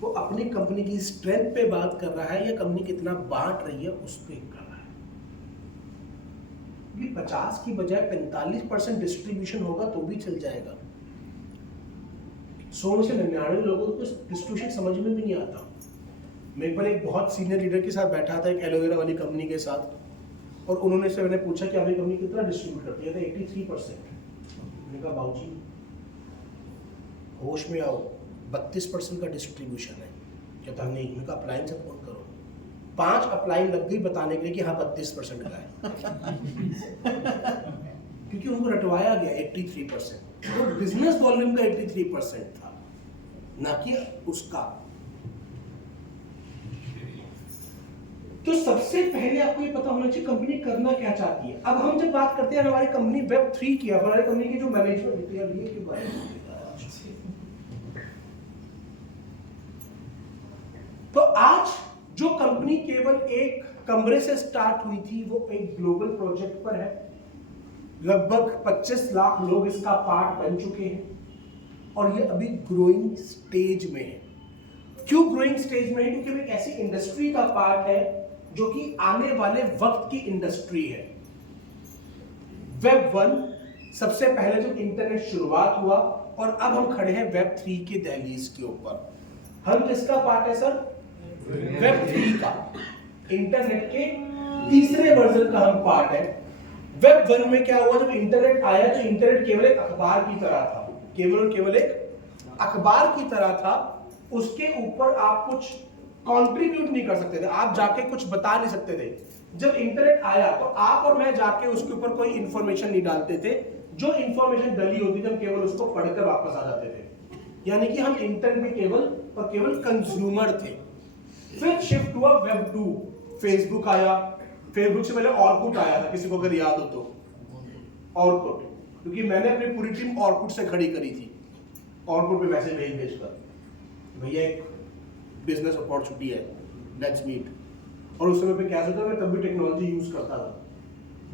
वो अपनी कंपनी की स्ट्रेंथ पे बात कर रहा है या कंपनी कितना बांट रही है उस पे कर रहा है। 50 की बजाय 45% डिस्ट्रीब्यूशन होगा तो भी चल जाएगा। 100 में से 99 लोगों को डिस्ट्रीब्यूशन समझ में भी नहीं आता। मैं एक बार एक बहुत सीनियर लीडर के साथ बैठा था, एक एलोवेरा वाली कंपनी के साथ, और उन्होंने से मैंने पूछा कि आपकी कंपनी कितना डिस्ट्रीब्यूट करती है, 83%। मैंने कहा बाबूजी होश में आओ, 32% का डिस्ट्रीब्यूशन है। कहता नहीं, मैंने कहा अप्लाइन से फोन करो, 5 अप्लाइन लग गई बताने के लिए कि हाँ 32% का है क्योंकि उनको रटवाया गया 83%, तो बिजनेस वॉल्यूम का 83% था, ना कि उसका। तो सबसे पहले आपको ये पता होना चाहिए कंपनी करना क्या चाहती है। अब हम जब बात करते हैं हमारी कंपनी Web3 की, हमारी कंपनी की जो मैनेजमेंट होती है, ये के बारे में तो आज जो कंपनी केवल एक कमरे से स्टार्ट हुई थी वो एक ग्लोबल प्रोजेक्ट पर है। लगभग 25 लाख लोग इसका पार्ट बन चुके हैं और ये अभी ग्रोइंग स्टेज में है। क्यों ग्रोइंग स्टेज में है? क्योंकि वो एक ऐसी इंडस्ट्री का पार्ट है जो कि आने वाले वक्त की इंडस्ट्री है। वेब 1 सबसे पहले जब इंटरनेट शुरुआत हुआ और अब हम खड़े हैं वेब 3 के दहलीज के ऊपर। हम किसका पार्ट है सर? वेब 3 का, इंटरनेट के तीसरे वर्जन का हम पार्ट है। वेब 1 में क्या हुआ, जब इंटरनेट आया तो इंटरनेट केवल एक अखबार की तरह था, केवल एक अखबार की तरह था। उसके ऊपर आप कुछ कंट्रीब्यूट नहीं कर सकते थे, आप जाके कुछ बता नहीं सकते थे। जब इंटरनेट आया तो आप और मैं जाके उसके ऊपर कोई इंफॉर्मेशन नहीं डालते थे, जो इंफॉर्मेशन डली होती थी हम केवल उसको पढ़कर वापस आ जाते थे। यानी कि हम इंटरनेट में केवल कंज्यूमर थे। फिर शिफ्ट हुआ वेब 2, फेसबुक आया, फेसबुक से पहले ऑर्कुट आया था, किसी को अगर याद हो तो ऑर्कुट, क्योंकि मैंने अपनी पूरी टीम ऑर्कुट से खड़ी करी थी। ऑर्कुट पे मैसेज भेजकर भैया एक बिजनेस अपॉर्चुनिटी है, लेट्स मीट। और उस समय पे क्या होता था, मैं तब भी टेक्नोलॉजी यूज करता था।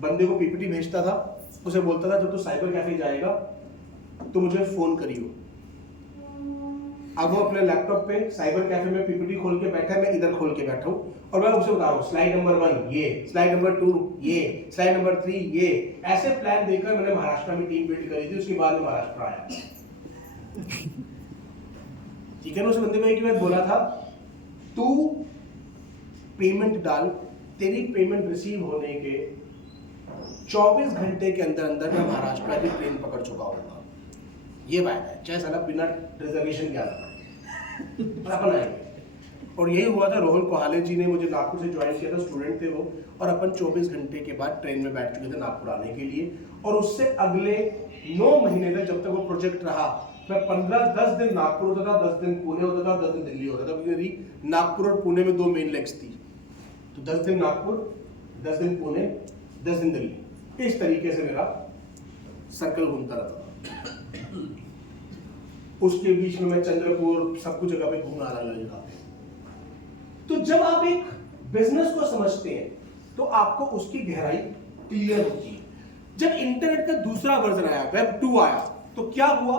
बंदे को पीपीटी भेजता था, उसे बोलता था जब तू साइबर कैफे जाएगा तो मुझे फोन करियो। अब वो अपने लैपटॉप पे साइबर कैफे में पीपीटी खोल के बैठा है, मैं इधर खोल के बैठा हूँ और मैं उसे बता रहा हूँ स्लाइड नंबर 1 ये, स्लाइड नंबर 2 ये, स्लाइड नंबर 3 ये। ऐसे प्लान देकर मैंने महाराष्ट्र में टीम बिल्ड करी थी। उसके बाद में महाराष्ट्र आया। ठीक है ना। उस बंदे को एक बार बोला था, तू पेमेंट डाल, तेरी पेमेंट रिसीव होने के 24 घंटे के अंदर अंदर मैं महाराष्ट्र की ट्रेन पकड़ चुका होगा। ये बात है, चाहे साला बिना रिजर्वेशन के आता अपन आएंगे। और यही हुआ था। रोहन कोहाले जी ने मुझे नागपुर से ज्वाइन किया था, स्टूडेंट थे वो, और अपन 24 घंटे के बाद ट्रेन में बैठ चुके थे नागपुर आने के लिए। और उससे अगले 9 महीने तक जब तक वो प्रोजेक्ट रहा, मैं 10 दिन नागपुर होता था, 10 दिन पुणे होता था, 10 दिन दिल्ली होता था, क्योंकि नागपुर और पुणे में 2 मेन लेग्स थी। तो 10 दिन नागपुर, 10 दिन पुणे, 10 दिन दिल्ली, इस तरीके से मेरा सर्कल घूमता रहता था। उसके बीच में मैं चंद्रपुर सब कुछ जगह पे घूमा अलग जगह पे। तो जब आप एक बिजनेस को समझते हैं तो आपको उसकी गहराई क्लियर होती है। जब इंटरनेट का दूसरा वर्जन आया, वेब 2 आया, तो क्या हुआ?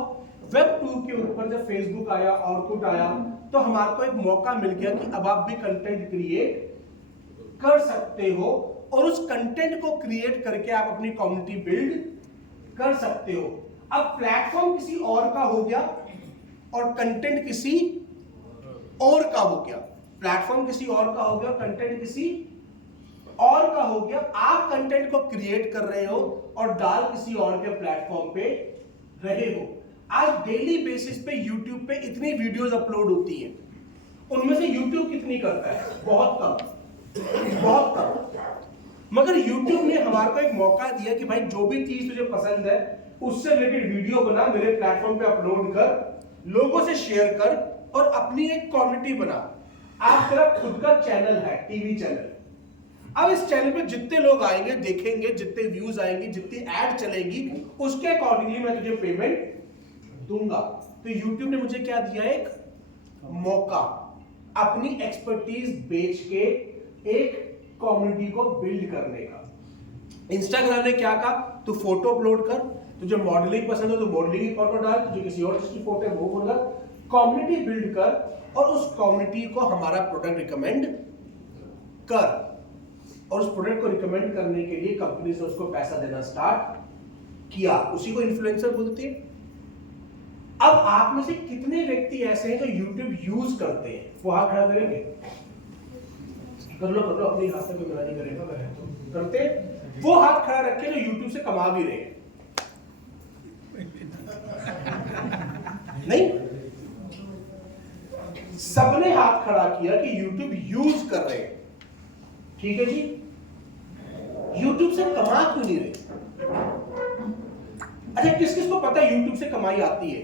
वेब 2 के ऊपर जब फेसबुक आया, ऑर्कुट आया, तो हमारे को एक मौका मिल गया कि अब आप भी कंटेंट क्रिएट कर सकते हो और उस कंटेंट को क्रिएट करके आप अपनी कम्युनिटी बिल्ड कर सकते हो। अब प्लेटफॉर्म किसी और का हो गया और कंटेंट किसी और का हो गया। प्लेटफॉर्म किसी और का हो गया, कंटेंट किसी और का हो गया। आप कंटेंट को क्रिएट कर रहे हो और डाल किसी और के प्लेटफॉर्म पे रहे हो। आज डेली बेसिस पे YouTube पे इतनी वीडियोस अपलोड होती हैं, उनमें से YouTube कितनी करता है? बहुत कम, बहुत कम। मगर YouTube ने हमारे को एक मौका दिया कि भाई जो भी चीज तुझे पसंद है उससे रिलेटेड वीडियो बना, मेरे प्लेटफॉर्म पे अपलोड कर, लोगों से शेयर कर और अपनी एक कम्युनिटी बना। आप तेरा खुद का चैनल है, टीवी चैनल। अब इस चैनल पे जितने लोग आएंगे, देखेंगे, जितने व्यूज आएंगे, जितनी ऐड चलेगी, उसके अकॉर्डिंगली मैं तुझे पेमेंट दूंगा। तो YouTube ने मुझे क्या दिया? एक मौका, अपनी एक्सपर्टीज बेच के एक कम्युनिटी को बिल्ड करने का। इंस्टाग्राम ने क्या कहा? तू फोटो अपलोड कर, तुझे मॉडलिंग पसंद है तो मॉडलिंग की फोटो डाल, तुझे किसी और चीज की फोटो है वो बोला, कम्युनिटी बिल्ड कर और उस कम्युनिटी को हमारा प्रोडक्ट रिकमेंड कर। और उस प्रोडक्ट को रिकमेंड करने के लिए कंपनी से उसको पैसा देना स्टार्ट किया। उसी को इन्फ्लुएंसर बोलते हैं। अब आप में से कितने व्यक्ति ऐसे हैं जो YouTube यूज करते हैं? वो हाथ खड़ा करेंगे? कर लो अपनी हाथ से, कोई मना नहीं करेगा। तो करते वो हाथ खड़ा रखे जो YouTube से कमा भी रहे हैं। नहीं, सबने हाथ खड़ा किया कि YouTube यूज कर रहे हैं। ठीक है जी, YouTube से कमा क्यों नहीं रहे? अच्छा, किस किस को पता है YouTube से कमाई आती है?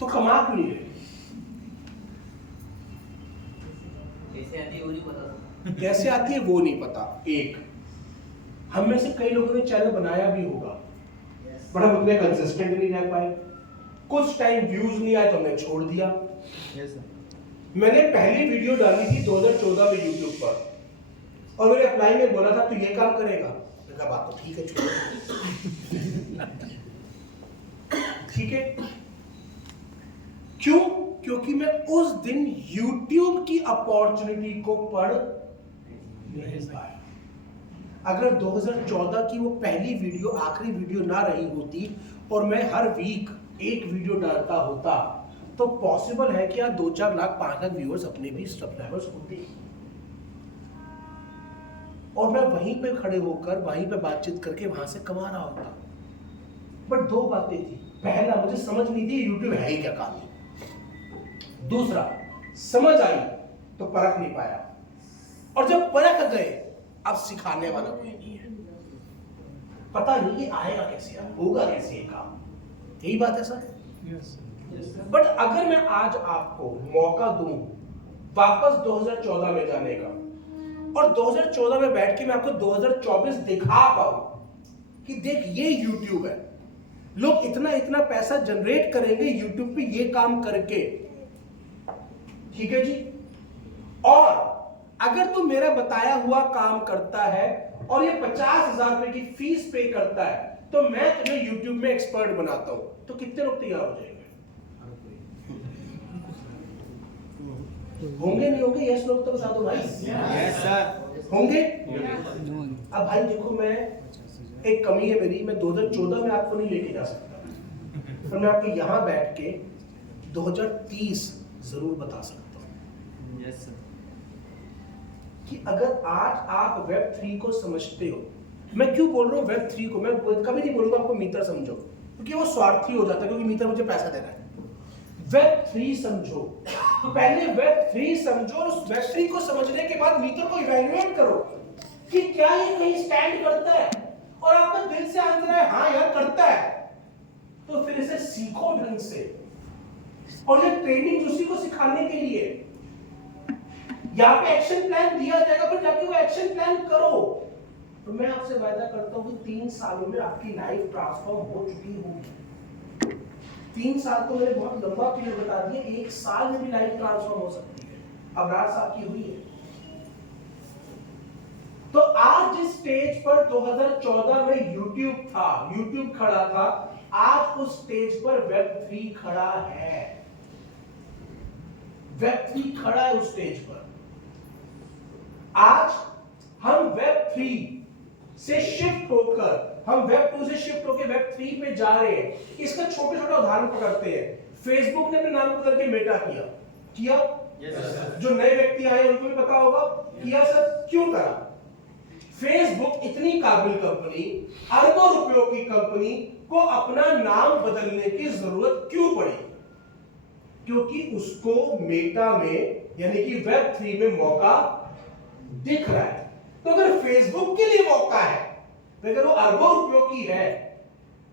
तो कमा क्यों नहीं रहे? कैसे आती है वो नहीं पता। कैसे आती है वो नहीं पता। एक, हम में से कई लोगों ने चैनल बनाया भी होगा, बट हम उतने कंसिस्टेंट नहीं रह पाए। कुछ टाइम व्यूज नहीं आए तो हमने छोड़ दिया। मैंने पहली वीडियो डाली थी 2014 में YouTube पर और मेरे अप्लाई में बोला था तू ये काम करेगा। मैंने कहा बात तो ठीक है, छोड़ो। ठीक है, क्यों? क्योंकि मैं उस दिन YouTube की अपॉर्चुनिटी को पढ़ नहीं पाया। अगर 2014 की वो पहली वीडियो आखिरी वीडियो ना रही होती और मैं हर वीक एक वीडियो डालता होता तो पॉसिबल है कि 2-4 लाख 5 लाख व्यूअर्स अपने भी सब्सक्राइबर्स होते और मैं वहीं पे खड़े होकर वहीं पे बातचीत करके वहां से कमा रहा होता। बट दो बातें थी। पहला, मुझे समझ नहीं थी यूट्यूब है ही क्या काम। दूसरा, समझ आई तो परख नहीं पाया और जब परख गए अब सिखाने वाला कोई नहीं है। पता नहीं ये आएगा कैसे, होगा कैसे ये काम। यही बात है सर। बट अगर मैं आज आपको मौका दूं वापस 2014 में जाने का और 2014 में बैठ के मैं आपको 2024 दिखा पाऊं कि देख ये YouTube है, लोग इतना इतना पैसा जनरेट करेंगे YouTube पे ये काम करके। ठीक है जी, और अगर तू मेरा बताया हुआ काम करता है और ये 50,000 रुपए की फीस पे करता है तो मैं तुझे YouTube में एक्सपर्ट बनाता हूं, तो कितने लोग तैयार हो जाएंगे? होंगे नहीं होंगे? यस लोग तो बता दो भाई। Yes sir. होंगे? अब भाई देखो, मैं एक कमी है मेरी, मैं 2014 में आपको नहीं लेके जा सकता पर मैं आपको यहां बैठ के 2030 जरूर बता सकता हूं। Yes sir. कि अगर आज आप वेब 3 को समझते हो, मैं क्यों बोल रहा हूं वेब 3 को, मैं कभी नहीं बोलूंगा आपको मीटर समझो क्योंकि वो स्वार्थी हो जाता है, क्योंकि मीटर मुझे पैसा दे रहा है। वेब 3 समझो, तो पहले वेब 3 समझो और उस वेब 3 को समझने के बाद मीटर को इवैल्यूएट करो कि क्या ये कहीं स्टैंड करता है और आपका दिल से आंसर है हाँ यार करता है, तो फिर इसे सीखो ढंग से। और ये ट्रेनिंग उसी को सिखाने के लिए, यहाँ पे एक्शन प्लान दिया जाएगा, फिर जाके वो एक्शन प्लान करो। तो मैं आपसे वायदा करता हूँ कि 3 सालों में आपकी लाइफ ट्रांसफॉर्म हो चुकी होगी। 3 साल तो मैंने बहुत लंबा पीरियड बता दिया, 1 साल में भी लाइफ ट्रांसफॉर्म हो सकती है। अबरार साहब की हुई है। तो आज जिस स्टेज पर 2014 में YouTube खड़ा था, आज उस स्टेज पर Web3 खड़ा है। Web3 खड़ा है उस स्टेज पर। आज हम Web3 से शिफ्ट होकर, हम Web2 से शिफ्ट होकर Web3 पे जा रहे हैं। इसका छोटे छोटे उदाहरण पकड़ते हैं। फेसबुक ने अपने नाम बदल के मेटा किया। जो नए व्यक्ति आए उनको भी पता होगा किया। सर क्यों करा? फेसबुक इतनी काबिल कंपनी, अरबों रुपयों की कंपनी को अपना नाम बदलने की जरूरत क्यों पड़ी? क्योंकि उसको मेटा में यानी कि Web3 में मौका दिख रहा है। तो अगर फेसबुक के लिए मौका है, तो अगर वो अरबों रुपयों की है,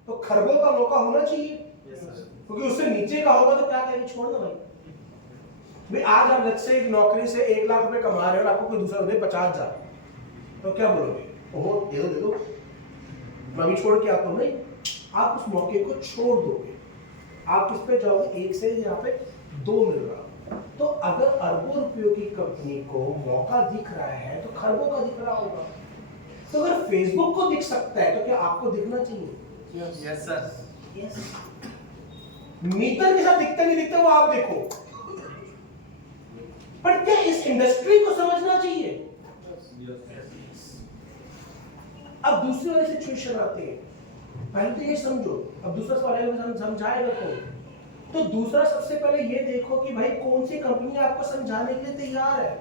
तो खरबों का मौका होना चाहिए। क्योंकि उससे नीचे का होगा तो क्या कहेंगे, छोड़ना भाई। आज आप लेट्स से एक नौकरी से 1 लाख रुपए कमा रहे हो और आपको कोई दूसरा दे 50,000, तो क्या बोलोगे? ओहो दे दो, मैं भी छोड़ के आता हूं। नहीं, आप उस मौके को छोड़ दोगे। आप किस पे जाओगे? 1 से यहाँ पे 2 मिल रहा। तो अगर अरबों रुपयों की कंपनी को मौका दिख रहा है तो खरबों का दिख रहा होगा। तो अगर फेसबुक को दिख सकता है तो क्या आपको दिखना चाहिए? Yes sir. यस। मीटर के साथ दिखता नहीं दिखता वो आप देखो, पर क्या इस इंडस्ट्री को समझना चाहिए? अब दूसरी वाली सिचुएशन आती है। पहले तो ये समझो, अब दूसरा सवाल है समझाएगा कौन? तो दूसरा सबसे पहले ये देखो कि भाई कौन सी कंपनी आपको समझाने के लिए तैयार है।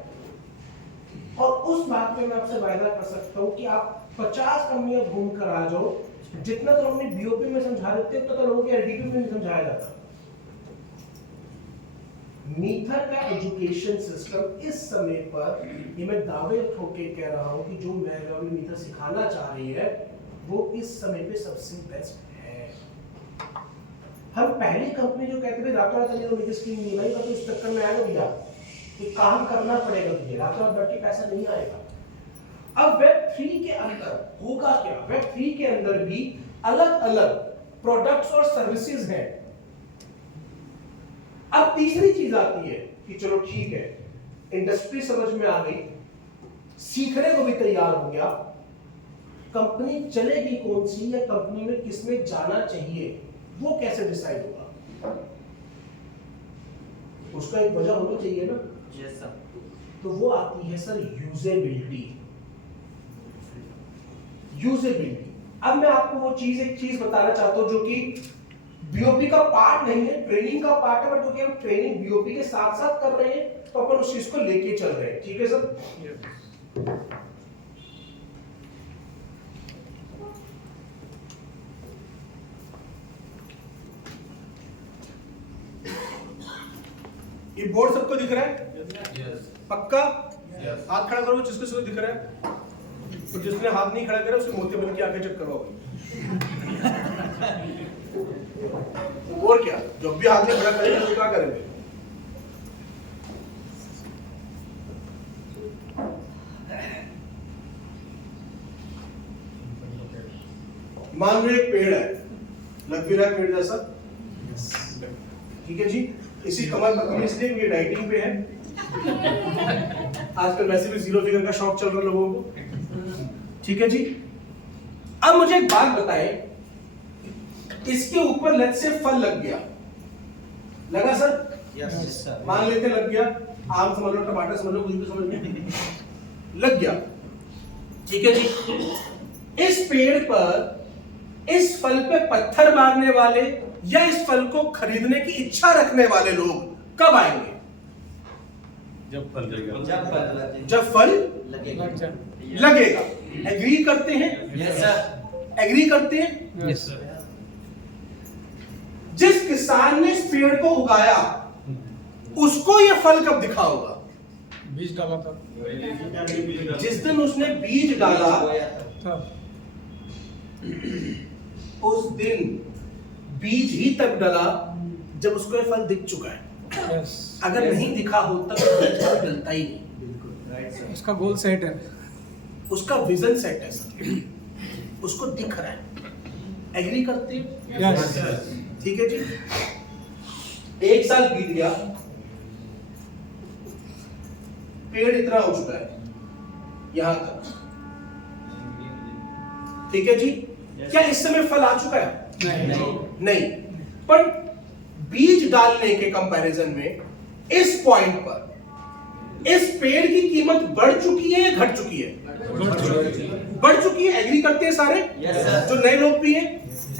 और उस बात पे मैं आपसे वायदा कर सकता हूँ कि आप 50 कंपनियां घूम कर आ जाओ, जितना तो हमने बीओपी में समझा देते उतना तो लोगों के एलडीपी में नहीं समझाया जाता। मीथर का एजुकेशन सिस्टम इस समय पर, ये मैं दावे ठोके कह रहा हूं कि जो मैं मीथर सिखाना चाह रही है वो इस समय पे सबसे बेस्ट है। हम पहली कंपनी जो कहते थे रातों रात मीटर स्कीम नहीं भाई, तो इस चक्कर में आएगा भैया कि काम करना पड़ेगा तुझे, रातों रात बैठ के पैसा नहीं आएगा। अब Web3 के अंदर होगा क्या? Web3 के अंदर भी अलग अलग प्रोडक्ट्स और सर्विसेज हैं। अब तीसरी चीज आती है कि चलो ठीक है, इंडस्ट्री समझ में आ गई, सीखने को भी तैयार हो गया, कंपनी चलेगी कौन सी या कंपनी में किसमें जाना चाहिए वो कैसे डिसाइड होगा? उसका एक वजह होनी चाहिए ना। Yes sir. तो वो आती है सर यूजेबिलिटी। अब मैं आपको वो एक चीज बताना चाहता हूं जो कि बीओपी का पार्ट नहीं है, ट्रेनिंग का पार्ट है, बट क्योंकि हम ट्रेनिंग बीओपी के साथ साथ कर रहे हैं तो अपन उस चीज को लेके चल रहे हैं। ठीक है सर? ये बोर्ड सबको दिख रहा है? यस। पक्का? हाथ खड़ा करो जिसको सबको दिख रहा है, और जिसने हाथ नहीं खड़ा करा उसे मोती बन के आगे चेक करवाओगे। और क्या, जब भी हाथ में खड़ा करेंगे तो क्या करेंगे? मान लो एक पेड़ है, लग भी रहा है पेड़ जैसा, ठीक है जी। इसी कमर पतली इसलिए ये डाइटिंग पे है, आजकल वैसे भी 0 फिगर का शौक चल रहा है लोगों को, ठीक है जी। अब मुझे एक बात बताएं, इसके ऊपर लेट्स से फल लग गया, लगा सर? Yes sir. मान लेते लग गया, आम समझ लो, टमाटर समझ लो, कुछ भी समझ लो, लग गया, ठीक है जी। इस पेड़ पर इस फल पे पत्थर मारने वाले या इस फल को खरीदने की इच्छा रखने वाले लोग कब आएंगे? जब फल लगेगा। जब फल लगेगा। एग्री करते हैं? Yes sir. एग्री करते हैं? Yes sir. जिस किसान ने इस पेड़ को उगाया उसको यह फल कब दिखा होगा? बीज डाला था। जिस दिन उसने बीज डाला उस दिन बीज ही तब डाला जब उसको ये फल दिख चुका है। अगर नहीं दिखा होता तो बीज फल डलता ही नहीं। बिल्कुल राइट सर। उसका गोल सेट है। उसका विजन सेट है सर, उसको दिख रहा है। एग्री करते हैं? यस ठीक है जी। 1 साल बीत गया, पेड़ इतना हो चुका है यहां तक, ठीक है जी। क्या इस समय फल आ चुका है? नहीं। पर बीज डालने के कंपैरिजन में इस पॉइंट पर इस पेड़ की कीमत बढ़ चुकी है या घट चुकी है? बढ़ चुकी है। एग्री करते हैं सारे? जो नए लोग भी हैं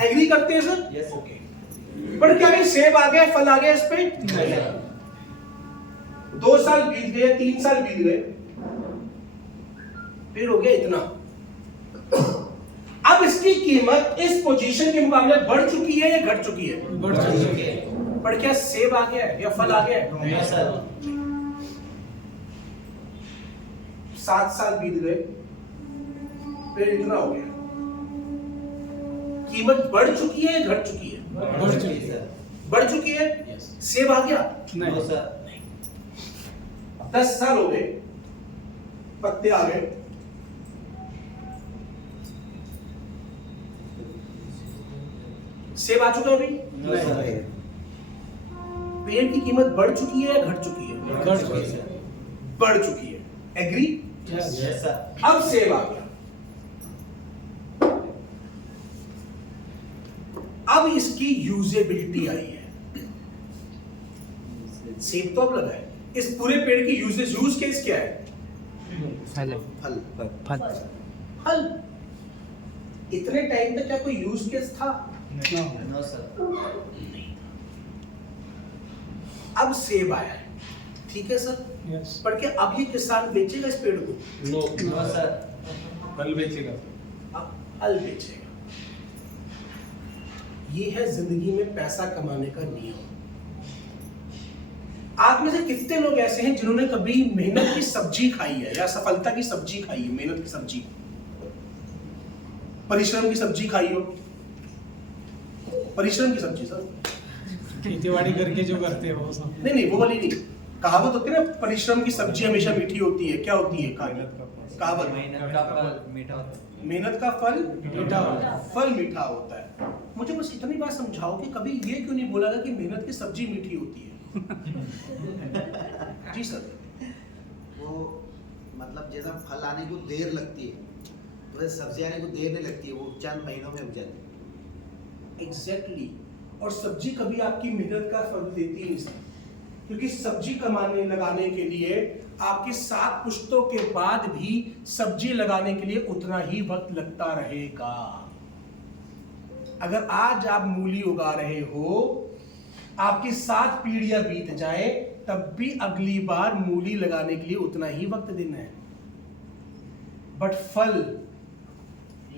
एग्री करते हैं सर? ओके। पर क्या ये सेब आ गया, फल आ गया इस पे? 2 साल बीत गए, 3 साल बीत गए, पेड़ हो गया इतना। अब इसकी कीमत इस पोजीशन के मुकाबले बढ़ चुकी है या घट चुकी है? बढ़ चुकी है। पर क्या सेब आ गया है या फल आ गया है? Yes sir. 7 साल बीत गए, पेड़ इतना हो गया, कीमत बढ़ चुकी है या घट चुकी है? बढ़ चुकी है। बढ़ चुकी है। सेब आ गया? नहीं सर। 10 साल हो गए, पत्ते आ गए, सेब आ चुका है अभी? पेड़ की कीमत बढ़ चुकी है या घट चुकी है? बढ़ चुकी है। बढ़ चुकी है। एग्री? Yes yes sir. अब सेब आ गया, अब इसकी यूजेबिलिटी आई है। सेब तो अब लगा है, इस पूरे पेड़ की यूज केस क्या है? फल फल। फल फल। इतने टाइम तक क्या कोई यूज केस था? No sir. अब सेब आया है, ठीक है सर। यस पर क्या अब ये किसान बेचेगा इस पेड़ को? No no sir. फल बेचेगा। अब फल बेचेगा। ये है जिंदगी में पैसा कमाने का नियम। आप में से कितने लोग ऐसे हैं जिन्होंने कभी मेहनत की सब्जी खाई है या सफलता की सब्जी खाई है? मेहनत की सब्जी, परिश्रम की सब्जी खाई हो? परिश्रम की सब्जी सर, खेतीबाड़ी करके जो करते हैं वो सब। नहीं वो वाली नहीं। कहावत होती है ना, परिश्रम की सब्जी हमेशा मीठी होती है। क्या होती है कहावत? मेहनत का फल मीठा होता है। मेहनत का फल मीठा होता है। फल मीठा होता है। मुझे बस इतनी बात समझाओ कि कभी ये क्यों नहीं बोला कि मेहनत की सब्जी मीठी होती है? जी सर। वो मतलब जैसा फल आने को देर लगती है तो वैसे सब्जी आने को देर नहीं लगती है, वो चंद महीनों में उग जाती है। एग्जैक्टली। और सब्जी कभी आपकी मेहनत का फल देती नहीं सर, क्योंकि सब्जी कमाने लगाने के लिए आपकी 7 पुश्तों के बाद भी सब्जी लगाने के लिए उतना ही वक्त लगता रहेगा। अगर आज आप मूली उगा रहे हो, आपकी 7 पीढ़ियां बीत जाए, तब भी अगली बार मूली लगाने के लिए उतना ही वक्त देना है। बट फल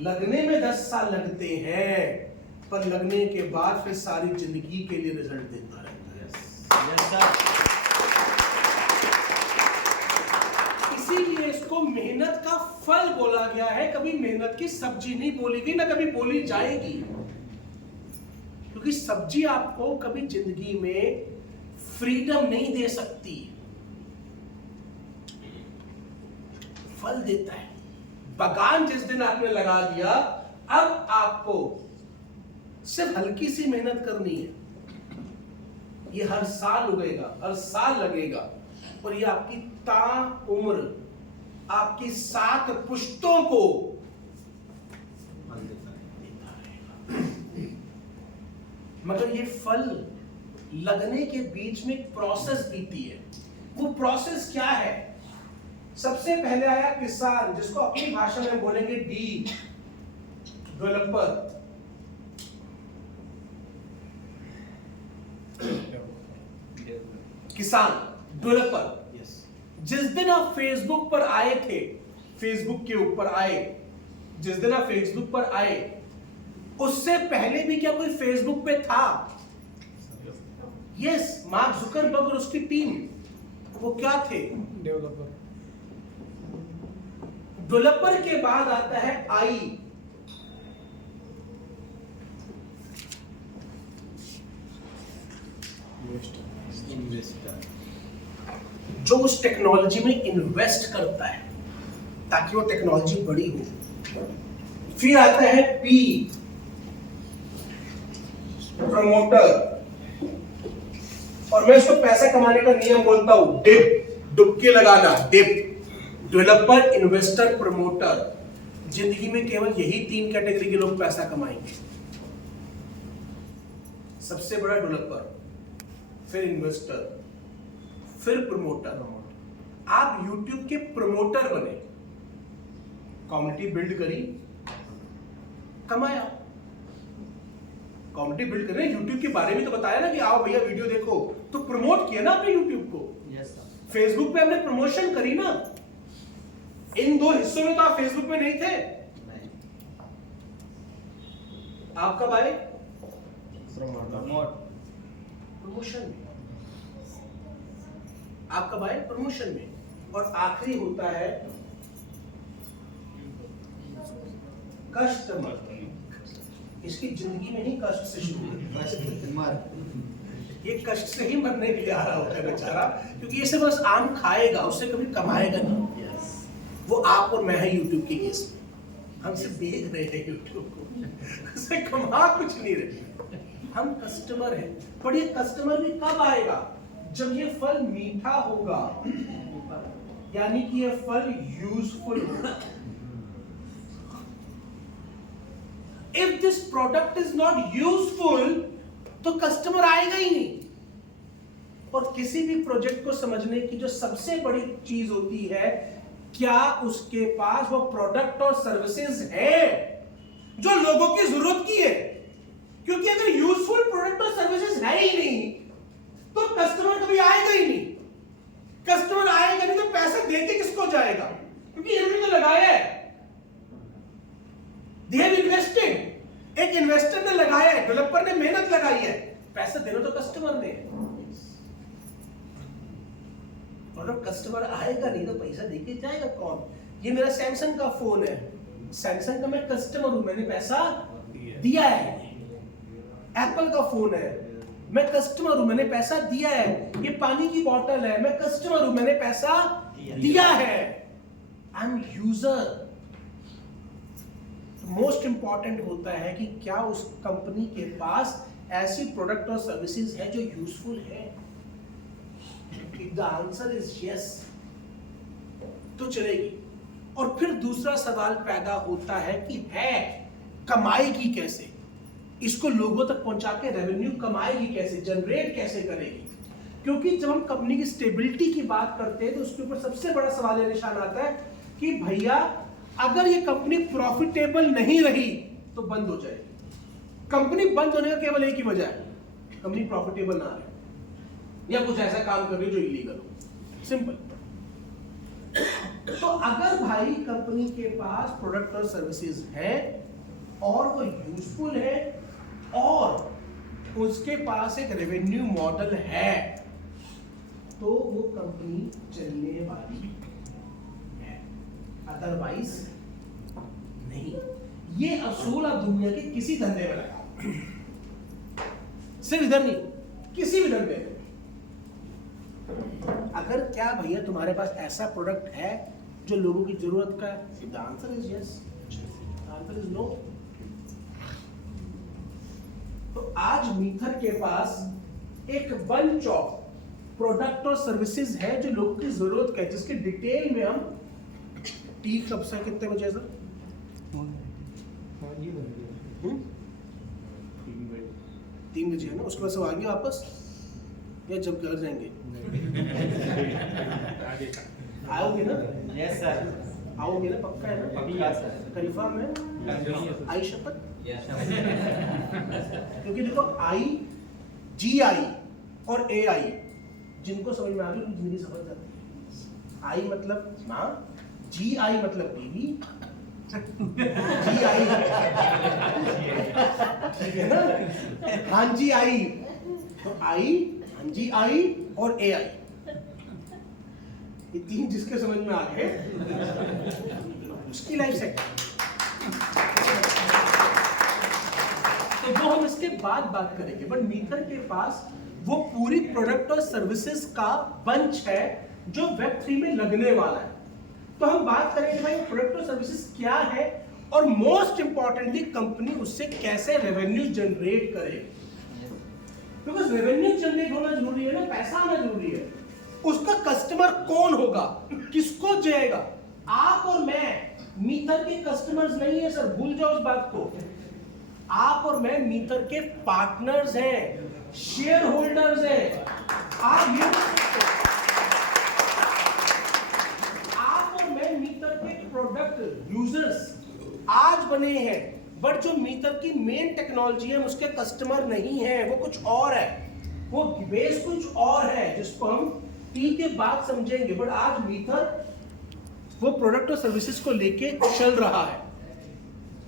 लगने में 10 साल लगते हैं, पर लगने के बाद फिर सारी जिंदगी के लिए रिजल्ट देता रहता है। Yes sir. इसीलिए इसको मेहनत का फल बोला गया है, कभी मेहनत की सब्जी नहीं बोली गई, ना कभी बोली जाएगी। क्योंकि सब्जी आपको कभी जिंदगी में फ्रीडम नहीं दे सकती, फल देता है। बगान जिस दिन आपने लगा दिया, अब आपको सिर्फ हल्की सी मेहनत करनी है। ये हर साल उगेगा, हर साल लगेगा, और ये आपकी ताउम्र, आपकी 7 पुश्तों को फल देता है। मगर ये फल लगने के बीच में एक प्रोसेस बीती है। वो प्रोसेस क्या है? सबसे पहले आया किसान, जिसको अपनी भाषा में बोलेंगे डी, डेवलपर। किसान, डेवलपर। यस जिस दिन आप फेसबुक पर आए थे, फेसबुक के ऊपर आए, जिस दिन आप फेसबुक पर आए, उससे पहले भी क्या कोई फेसबुक पे था? यस, मार्क जुकरबर्ग और उसकी टीम, वो क्या थे? डेवलपर। डेवलपर के बाद आता है आई, इन्वेस्टर। जो उस टेक्नोलॉजी में इन्वेस्ट करता है। ताकि वो टेक्नोलॉजी बड़ी हो। फिर आता है पी, प्रमोटर, और मैं इसको पैसा कमाने का नियम बोलता हूं, डिप, डुबकी लगाना, डिप, डेवलपर, इन्वेस्टर, प्रमोटर। जिंदगी में केवल यही 3 कैटेगरी के लोग पैसा कमाएंगे। सबसे बड़ा डेवलपर, फिर इन्वेस्टर, फिर प्रमोटर। आप YouTube के प्रमोटर बने, कम्युनिटी बिल्ड करी, कमाया। कम्युनिटी बिल्ड करें, YouTube के बारे में तो बताया ना कि आओ भैया वीडियो देखो, तो प्रमोट किया ना आपने YouTube को। Yes sir. फेसबुक पे आपने प्रमोशन करी ना। इन 2 हिस्सों में तो आप फेसबुक में नहीं थे। नहीं। आप कब आए? प्रमोट। प्रमोशन में। आप कब आए? प्रमोशन में। और आखिरी होता है कस्टमर। इसकी जिंदगी में ही कष्ट से शुरू है। ये कष्ट से ही मरने के लिए आ रहा होता है बेचारा, क्योंकि ये बस आम खाएगा, उससे कभी कमाएगा नहीं। वो आप और मैं है YouTube के केस में, हम सिर्फ देख रहे हैं YouTube को, उससे कमा कुछ नहीं रहे। हम कस्टमर हैं, पर ये कस्टमर भी कब आएगा? जब ये फल मीठा होगा, यानी कि ये फल यूजफुल होगा। If this product is not useful, तो कस्टमर आएगा ही नहीं। और किसी भी प्रोजेक्ट को समझने की जो सबसे बड़ी चीज होती है, क्या उसके पास वो प्रोडक्ट और सर्विसेज है जो लोगों की जरूरत की है। क्योंकि अगर यूजफुल प्रोडक्ट और सर्विसेज है ही नहीं, तो कस्टमर कभी आएगा ही नहीं। कस्टमर आएगा नहीं तो पैसा देके किसको जाएगा? क्योंकि इन्होंने तो लगाया है, they have invested। एक इन्वेस्टर ने लगाया है, डेवलपर ने मेहनत लगाई है, पैसा देना तो कस्टमर ने। और जब कस्टमर आएगा नहीं तो पैसा देके जाएगा कौन? ये मेरा सैमसंग का फोन है, सैमसंग का मैं कस्टमर हूं, मैंने पैसा दिया है। एप्पल का फोन है, मैं कस्टमर हूं, मैंने पैसा दिया है। ये पानी की बोतल है, मैं कस्टमर हूं, मैंने पैसा दिया है। I am user. Most important होता है कि क्या उस कंपनी के पास ऐसी प्रोडक्ट और सर्विसेज है जो यूजफुल है। द आंसर इज यस, तो चलेगी। और फिर दूसरा सवाल पैदा होता है कि है कमाएगी कैसे, इसको लोगों तक पहुंचा के रेवेन्यू कमाएगी कैसे, जनरेट कैसे करेगी। क्योंकि जब हम कंपनी की स्टेबिलिटी की बात करते हैं तो उसके ऊपर सबसे बड़ा सवाल ये निशान आता है कि भैया अगर ये कंपनी प्रॉफिटेबल नहीं रही तो बंद हो जाएगी। कंपनी बंद होने का केवल एक ही वजह है, कंपनी प्रॉफिटेबल ना रहे या कुछ ऐसा काम कर रही जो इलीगल हो। सिंपल। तो अगर भाई कंपनी के पास प्रोडक्ट और सर्विसेज है और वो यूजफुल है और उसके पास एक रेवेन्यू मॉडल है, तो वो कंपनी चलने वाली है, अदरवाइज नहीं। ये असूल आप दुनिया के किसी धंधे में लगा, सिर्फ इधर नहीं, किसी भी धंधे में। अगर क्या भैया तुम्हारे पास ऐसा प्रोडक्ट है जो लोगों की जरूरत का है, the answer is yes, the answer is no. तो आज मीथर के पास एक बंच ऑफ प्रोडक्ट और सर्विसेज है जो लोगों की जरूरत का है, जिसके डिटेल में हम टी कब से कितने बजे सर? 3 बजे है ना, उसके बाद सब आगे वापस या जब घर जाएंगे? आओगे ना? Yes sir. आओगे ना? पक्का है ना? पक्का सर। कन्फर्म है? आई शपथ? यस। क्योंकि देखो आई, जी आई और ए आई, जिनको समझ में आ गई उनकी जिंदगी सफल जाती है। आई मतलब माँ, जी आई मतलब बीवी, जी आई ठीक है ना? हाँ जी आई, तो आई, हाँ जी आई और ए आई, ये 3 जिसके समझ में आ गए उसकी लाइफ सेट। तो वो हम इसके बाद बात करेंगे, बट मीथर के पास वो पूरी प्रोडक्ट और सर्विसेज का बंच है जो वेब 3 में लगने वाला है। तो हम बात करेंगे भाई प्रोडक्ट और सर्विसेज क्या है और मोस्ट इंपॉर्टेंटली कंपनी उससे कैसे रेवेन्यू जनरेट करे, बिकॉज रेवेन्यू जनरेट होना जरूरी है ना, पैसा आना जरूरी है। उसका कस्टमर कौन होगा, किसको जाएगा? आप और मैं मीथर के कस्टमर्स नहीं है सर, भूल जाओ उस बात को। आप और मैं मीथर के पार्टनर्स हैं, शेयर होल्डर्स हैं। आप ये आप और मैं मीथर के प्रोडक्ट यूजर्स आज बने हैं, बट जो मीथर की मेन टेक्नोलॉजी है उसके कस्टमर नहीं है, वो कुछ और है, वो बेस कुछ और है जिसको हम टी के बाद समझेंगे। बट आज मीथर वो प्रोडक्ट और सर्विसेज को लेके चल रहा है,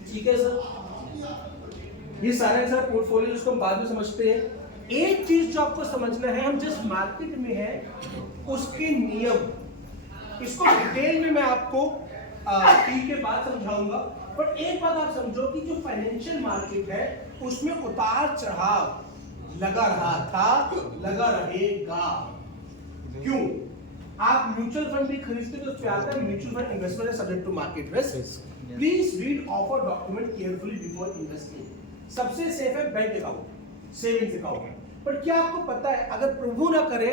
ठीक है सर। ये सारे सर पोर्टफोलियो जिसको हम बाद में समझते हैं। एक चीज जो आपको समझना है, हम जिस मार्केट में हैं उसके नियम, इसको डिटेल में मैं आपको टी के बाद समझाऊंगा। बट एक बात आप समझो कि जो फाइनेंशियल मार्केट है उसमें उतार चढ़ाव लगा रहा था, लगा रहेगा। क्यों? आप म्यूचुअल फंड भी खरीदते तो उसमें आता है mutual fund investment is subject to market risk. Please read offer document carefully before investing. सबसे सेफ है बैंक अकाउंट, सेविंग्स अकाउंट। पर क्या आपको पता है अगर प्रभु ना करे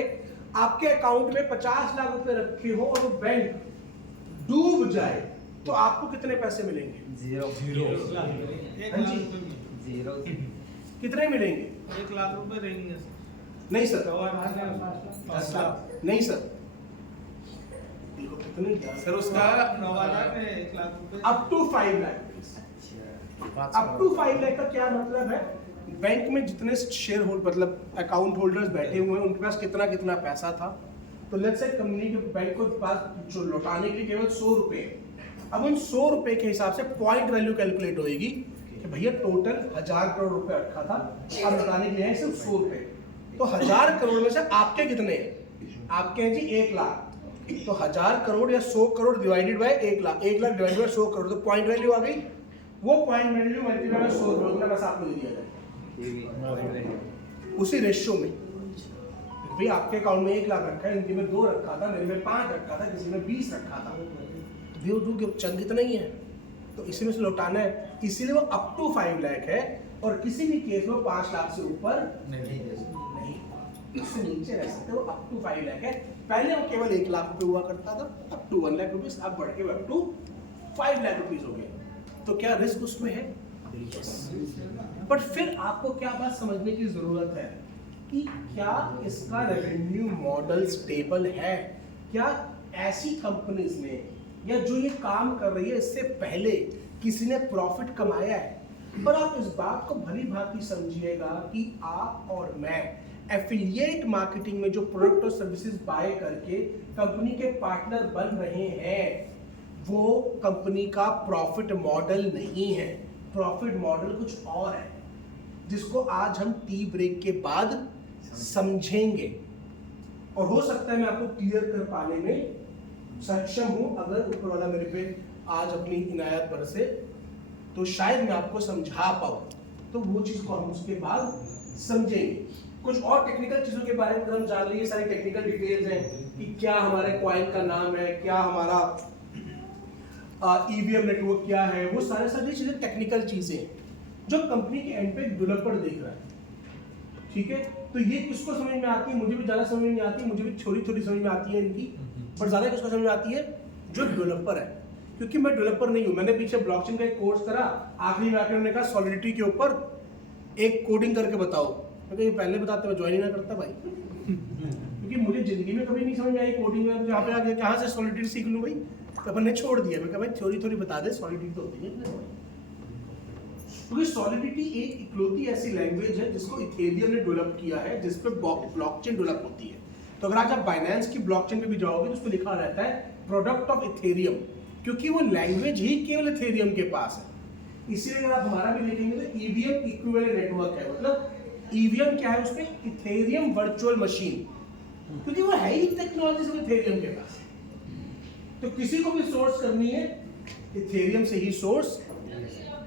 आपके अकाउंट में 50 लाख रुपए रखे हो और वो बैंक डूब जाए तो आपको कितने पैसे मिलेंगे? जीरो। हाँ जी, जीरो। कितने मिलेंगे? 1 लाख रुपए रहेंगे नहीं सर, 10 लाख। नहीं सर, कितने सर उसका 9 लाख में 1 लाख रुपए up to 5 lakh. Up to 5 lakh का क्या मतलब है? बैंक में जितने शेयर होल्डर मतलब अकाउंट होल्डर्स बैठे हुए हैं उनके पास कितना कितना पैसा था। तो लेट्स से कंपनी के बैंक को पास जो लौटाने के लिए केवल 100 रुपए। अब उन 100 रुपए के हिसाब से पॉइंट वैल्यू कैलकुलेट होगी कि भैया टोटल 1000 करोड़ रुपए रखा था, अब लौटाने के लिए है सिर्फ 100 रुपए। तो 1000 करोड़ में से आपके कितने हैं? आपके हैं जी 1 लाख। तो 1000 करोड़ या 100 crore divided by 1 lakh, 1 lakh divided by 100 crore, तो पॉइंट वैल्यू आ गई। वो point value multiply by 100 crore का पैसा आपको दे दिया जाए उसी रेशियो में। भाई आपके अकाउंट में 1 लाख रखा है, इनके में 2 रखा था, मेरे में 5 रखा था, किसी में 20 रखा था, व्यू टू के चंद इतना ही है, तो इसी में से लौटाना है। इसीलिए वो अप टू 5 लाख है और किसी भी केस में 5 लाख से ऊपर नहीं, इससे नीचे रह सकते, वो अप टू 5 लाख है। पहले वो केवल 1 लाख रुपए हुआ करता था, अप टू 1 लाख रुपीज, अब बढ़ के अप टू 5 लाख रुपीज हो गए। तो क्या रिस्क उसमें है? बट फिर आपको क्या बात समझने की जरूरत है कि क्या इसका रेवेन्यू मॉडल स्टेबल है? क्या ऐसी कंपनीज में या जो ये काम कर रही है इससे पहले किसी ने प्रॉफिट कमाया है? पर आप इस बात को भली भांति समझिएगा कि आप और मैं एफिलिएट मार्केटिंग में जो प्रोडक्ट और सर्विसेज बाय करके कंपनी के पार्टनर बन रहे हैं वो कंपनी का प्रॉफिट मॉडल नहीं है। प्रॉफिट मॉडल कुछ और है जिसको आज हम टी ब्रेक के बाद समझेंगे और हो सकता है मैं आपको क्लियर कर पाने में सक्षम हूं अगर ऊपर वाला मेरे पे आज अपनी इनायत बरसे तो शायद मैं आपको समझा पाऊं। तो वो चीज को हम उसके बाद समझेंगे। कुछ और टेक्निकल चीजों के बारे में हम जान लीजिए, सारी टेक्निकल डिटेल्स हैं कि क्या हमारे कॉइन का नाम है, क्या हमारा ईवीएम नेटवर्क क्या है, वो सारी चीजें टेक्निकल चीजें हैं जो कंपनी के एंड पे डेवलपर देख रहा है। ठीक है, तो ये किसको समझ में आती है? मुझे भी ज्यादा समझ में नहीं आती, मुझे भी थोड़ी समझ में आती है इनकी, पर ज्यादा किसको समझ में आती है? जो डेवलपर है। क्योंकि मैं डेवलपर नहीं हूं, मैंने पीछे ब्लॉकचेन का एक कोर्स करा, आखिरी में आकर उन्होंने कहा सॉलिडिटी के ऊपर एक कोडिंग करके बताओ। मैं ये पहले बताते मैं ज्वाइन ही ना करता भाई क्योंकि मुझे जिंदगी में कभी नहीं समझ में आई कोडिंग में, यहाँ पे आ गया कहाँ से सॉलिडिटी सीख लूँ भाई। तो अपन ने छोड़ दिया, मैं कहा भाई थ्योरी बता दे, सॉलिडिटी तो होती है। क्योंकि सॉलिडिटी एक इकलौती ऐसी लैंग्वेज है जिसको इथेरियम ने डेवलप किया है, जिस पे ब्लॉकचेन डेवलप होती है। तो अगर आज आप बाइनेंस की ब्लॉकचेन पे भी जाओगे तो उसमें लिखा रहता है प्रोडक्ट ऑफ इथेरियम, क्योंकि वो लैंग्वेज ही केवल इथेरियम के पास है। इसीलिए अगर आप हमारा भी देखेंगे तो ईवीएम इक्विवेलेंट नेटवर्क है, मतलब ईवीएम क्या है उसमें? इथेरियम वर्चुअल मशीन, क्योंकि वो है ही टेक्नोलॉजी से इथेरियम के पास। तो किसी को भी सोर्स करनी है इथेरियम से ही सोर्स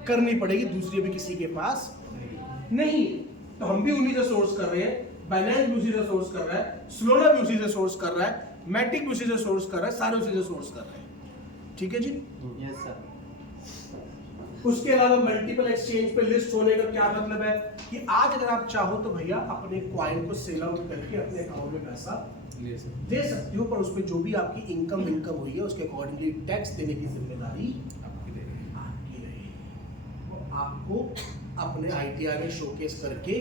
करनी पड़ेगी, दूसरी भी किसी के पास नहीं। तो हम भी उन्हीं से सोर्स कर रहे हैं, बाइनेंस भी उसी से सोर्स कर रहा है, स्लोना भी उसी से सोर्स कर रहा है, मैटिक भी उसी से सोर्स कर रहा है, सारे उसी से सोर्स कर रहे हैं। ठीक है जी। Yes sir. उसके अलावा मल्टीपल एक्सचेंज पे लिस्ट होने का क्या मतलब है कि आज अगर आप चाहो तो भैया अपने क्वाइन को सेल आउट करके अपने अकाउंट में पैसा दे सकते हो, पर उसमें जो भी आपकी इनकम हुई है उसके अकॉर्डिंगली टैक्स देने की जिम्मेदारी आपकी रहेगी। तो आपको अपने ITR में शोकेस करके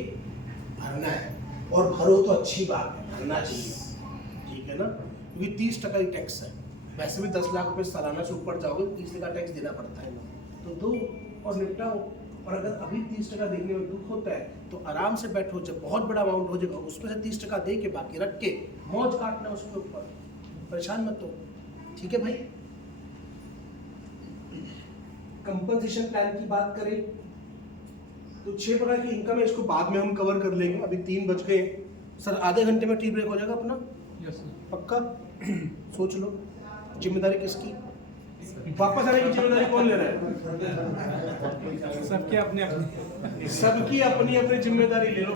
भरना है, और भरो तो अच्छी बात है, भरना चाहिए, ठीक है ना, क्योंकि 30% ही टैक्स है। वैसे भी 10 लाख रुपए सालाना से ऊपर जाओगे 30% टैक्स देना पड़ता है, तो दो और निपटाओ। और अगर अभी 30% देने में दुख होता है तो आराम से बैठो, जब बहुत बड़ा अमाउंट हो जाएगा उसमें से 30% दे के बाकी रख के मौज काटना उसके ऊपर, परेशान मत हो, ठीक है भाई। कंपनसेशन प्लान की बात करें तो 6 प्रकार की इनकम है, इसको बाद में हम कवर कर लेंगे। अभी 3 बज गए सर, आधे घंटे में टी ब्रेक हो जाएगा अपना, पक्का? सोच लो, जिम्मेदारी किसकी? वापस आने की जिम्मेदारी कौन ले रहा है? सबके अपने अपने सबकी अपनी अपनी जिम्मेदारी ले लो।